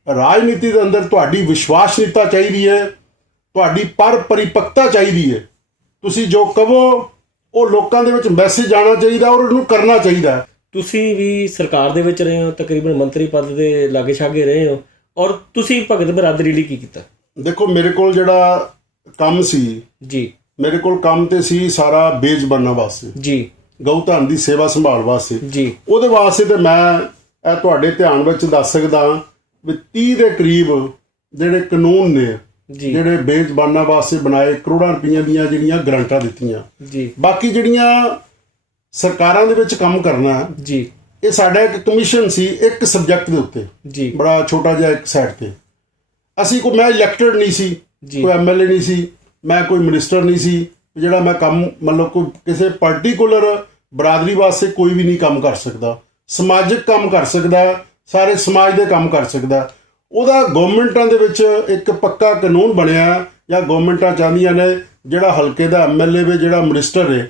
ਰਾਜਨੀਤੀ ਦੇ ਅੰਦਰ ਤੁਹਾਡੀ ਵਿਸ਼ਵਾਸਨੀਤਾ ਚਾਹੀਦੀ ਹੈ, ਤੁਹਾਡੀ ਪਰਿਪੱਕਤਾ ਚਾਹੀਦੀ ਹੈ। ਤੁਸੀਂ ਜੋ ਕਹੋ ਉਹ ਲੋਕਾਂ ਦੇ ਵਿੱਚ ਮੈਸੇਜ ਜਾਣਾ ਚਾਹੀਦਾ ਔਰ ਉਹਨੂੰ ਕਰਨਾ ਚਾਹੀਦਾ। ਤੁਸੀਂ ਵੀ ਸਰਕਾਰ ਦੇ ਵਿੱਚ ਰਹੇ ਹੋ, ਤਕਰੀਬਨ ਮੰਤਰੀ ਪਦ ਦੇ ਲਾਗੇ ਛਾਗੇ ਰਹੇ ਹੋ, ਔਰ ਤੁਸੀਂ ਭਗਤ ਬਰਾਦਰੀ ਲਈ ਕੀ ਕੀਤਾ? ਦੇਖੋ, ਮੇਰੇ ਕੋਲ ਜਿਹੜਾ ਕੰਮ ਸੀ ਜੀ, ਮੇਰੇ ਕੋਲ ਕੰਮ ਤੇ ਸੀ ਸਾਰਾ ਬੇਜ ਬਣਨ ਵਾਸਤੇ ਜੀ, ਗਊ ਧਨ ਦੀ ਸੇਵਾ ਸੰਭਾਲ ਵਾਸਤੇ ਜੀ। ਉਹਦੇ ਵਾਸਤੇ ਤੇ ਮੈਂ ਇਹ ਤੁਹਾਡੇ ਧਿਆਨ ਵਿੱਚ ਦੱਸ ਸਕਦਾ ਵੀ 30 ਦੇ ਕਰੀਬ ਜਿਹੜੇ ਕਾਨੂੰਨ ਨੇ ਜਿਹੜੇ ਬੇਜ ਬਣਨ ਵਾਸਤੇ ਬਣਾਏ, ਕਰੋੜਾਂ ਰੁਪਈਆਂ ਦੀਆਂ ਜਿਹੜੀਆਂ ਗਰੰਟਾਂ ਦਿੱਤੀਆਂ ਜੀ। ਬਾਕੀ ਜਿਹੜੀਆਂ ਸਰਕਾਰਾਂ ਦੇ ਵਿੱਚ ਕੰਮ ਕਰਨਾ ਜੀ, ਇਹ ਸਾਡਾ ਇੱਕ ਕਮਿਸ਼ਨ ਸੀ ਇੱਕ ਸਬਜੈਕਟ ਦੇ ਉੱਤੇ ਜੀ, ਬੜਾ ਛੋਟਾ ਜਿਹਾ ਇੱਕ ਸਾਈਡ ਤੇ। ਅਸੀਂ ਮੈਂ ਇਲੈਕਟਡ ਨਹੀਂ ਸੀ, ਕੋਈ ਐਮਐਲਏ ਨਹੀਂ ਸੀ, ਮੈਂ ਕੋਈ ਮਿਨਿਸਟਰ ਨਹੀਂ ਸੀ ਜਿਹੜਾ ਮੈਂ ਕੰਮ ਮਤਲਬ ਕੋਈ ਕਿਸੇ ਪਾਰਟੀਕੂਲਰ ਬਰਾਦਰੀ ਵਾਸਤੇ ਕੋਈ ਵੀ ਨਹੀਂ ਕੰਮ ਕਰ ਸਕਦਾ, ਸਮਾਜਿਕ ਕੰਮ ਕਰ ਸਕਦਾ, ਸਾਰੇ ਸਮਾਜ ਦੇ ਕੰਮ ਕਰ ਸਕਦਾ। ਉਹਦਾ ਗਵਰਨਮੈਂਟਾਂ ਦੇ ਵਿੱਚ ਇੱਕ ਪੱਕਾ ਕਾਨੂੰਨ ਬਣਿਆ, ਜਾਂ ਗਵਰਨਮੈਂਟਾਂ ਚਾਹੁੰਦੀਆਂ ਨੇ ਜਿਹੜਾ ਹਲਕੇ ਦਾ ਐਮਐਲਏ ਵੇ, ਜਿਹੜਾ ਮਿਨਿਸਟਰ ਹੈ,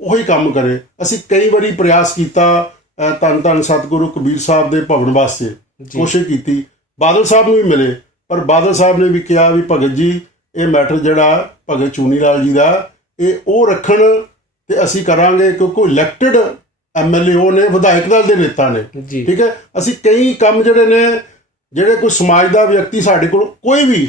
ਉਹੀ ਕੰਮ ਕਰੇ। ਅਸੀਂ ਕਈ ਵਾਰੀ ਪ੍ਰਯਾਸ ਕੀਤਾ, ਧੰਨ ਧੰਨ ਸਤਿਗੁਰੂ ਕਬੀਰ ਸਾਹਿਬ ਦੇ ਭਵਨ ਵਾਸਤੇ ਕੋਸ਼ਿਸ਼ ਕੀਤੀ, ਬਾਦਲ ਸਾਹਿਬ ਨੂੰ ਵੀ ਮਿਲੇ, ਪਰ ਬਾਦਲ ਸਾਹਿਬ ਨੇ ਵੀ ਕਿਹਾ ਵੀ ਭਗਤ ਜੀ ਇਹ ਮੈਟਰ ਜਿਹੜਾ ਭਗਤ ਚੂਨੀ ਲਾਲ ਜੀ ਦਾ ਇਹ ਉਹ ਰੱਖਣ ਤੇ ਅਸੀਂ ਕਰਾਂਗੇ, ਕਿਉਂਕਿ ਇਲੈਕਟਡ ਐਮਐਲਏ ਉਹ ਨੇ, ਵਿਧਾਇਕ ਦਲ ਦੇ ਨੇਤਾ ਨੇ, ਠੀਕ ਹੈ। ਅਸੀਂ ਕਈ ਕੰਮ ਜਿਹੜੇ ਨੇ, ਜਿਹੜੇ ਕੋਈ ਸਮਾਜ ਦਾ ਵਿਅਕਤੀ ਸਾਡੇ ਕੋਲ ਕੋਈ ਵੀ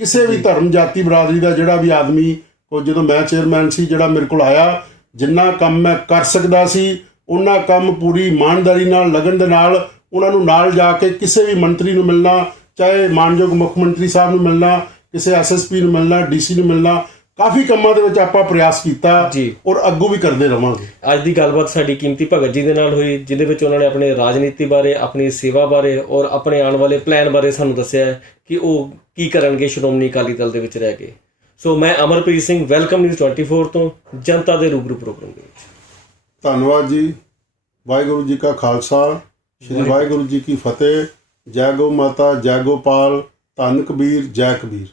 ਕਿਸੇ ਵੀ ਧਰਮ ਜਾਤੀ ਬਰਾਦਰੀ ਦਾ ਜਿਹੜਾ ਵੀ ਆਦਮੀ, ਜਦੋਂ ਮੈਂ ਚੇਅਰਮੈਨ ਸੀ, ਜਿਹੜਾ ਮੇਰੇ ਕੋਲ ਆਇਆ, ਜਿੰਨਾ ਕੰਮ ਮੈਂ ਕਰ ਸਕਦਾ ਸੀ ਉਹਨਾਂ ਕੰਮ ਪੂਰੀ ਇਮਾਨਦਾਰੀ ਨਾਲ, ਲਗਨ ਦੇ ਨਾਲ ਉਹਨਾਂ ਨੂੰ ਨਾਲ ਜਾ ਕੇ ਕਿਸੇ ਵੀ ਮੰਤਰੀ ਨੂੰ ਮਿਲਣਾ, ਚਾਹੇ ਮਾਨਯੋਗ ਮੁੱਖ ਮੰਤਰੀ ਸਾਹਿਬ ਨੂੰ ਮਿਲਣਾ, ਕਿਸੇ ਐਸਐਸਪੀ ਨੂੰ ਮਿਲਣਾ, ਡੀਸੀ ਨੂੰ ਮਿਲਣਾ, ਕਾਫੀ ਕੰਮਾਂ ਦੇ ਵਿੱਚ ਆਪਾਂ ਪ੍ਰਯਾਸ ਕੀਤਾ ਔਰ ਅੱਗੋਂ ਵੀ ਕਰਦੇ ਰਵਾਂਗੇ। ਅੱਜ ਦੀ ਗੱਲਬਾਤ ਸਾਡੀ ਕੀਮਤੀ ਭਗਤ ਜੀ ਦੇ ਨਾਲ ਹੋਈ, ਜਿਹਦੇ ਵਿੱਚ ਉਹਨਾਂ ਨੇ ਆਪਣੇ ਰਾਜਨੀਤੀ ਬਾਰੇ, ਆਪਣੀ ਸੇਵਾ ਬਾਰੇ ਔਰ ਆਪਣੇ ਆਉਣ ਵਾਲੇ ਪਲਾਨ ਬਾਰੇ ਸਾਨੂੰ ਦੱਸਿਆ ਹੈ ਕਿ ਉਹ ਕੀ ਕਰਨਗੇ ਸ਼੍ਰੋਮਣੀ ਅਕਾਲੀ ਦਲ ਦੇ ਵਿੱਚ ਰਹਿ ਕੇ। ਸੋ ਮੈਂ ਅਮਰਪ੍ਰੀਤ ਸਿੰਘ, ਵੈਲਕਮ ਨਿਊਜ਼ 24 ਤੋਂ ਜਨਤਾ ਦੇ ਰੂਬਰੂ ਪ੍ਰੋਗਰਾਮ ਦੇ ਵਿੱਚ। ਧੰਨਵਾਦ ਜੀ। ਵਾਹਿਗੁਰੂ ਜੀ ਕਾ ਖਾਲਸਾ, ਸ਼੍ਰੀ ਵਾਹਿਗੁਰੂ ਜੀ ਕੀ ਫਤਿਹ। ਜੈ ਗਊ ਮਾਤਾ, ਜੈ ਗੋਪਾਲ, ਧੰਨ ਕਬੀਰ, ਜੈ ਕਬੀਰ।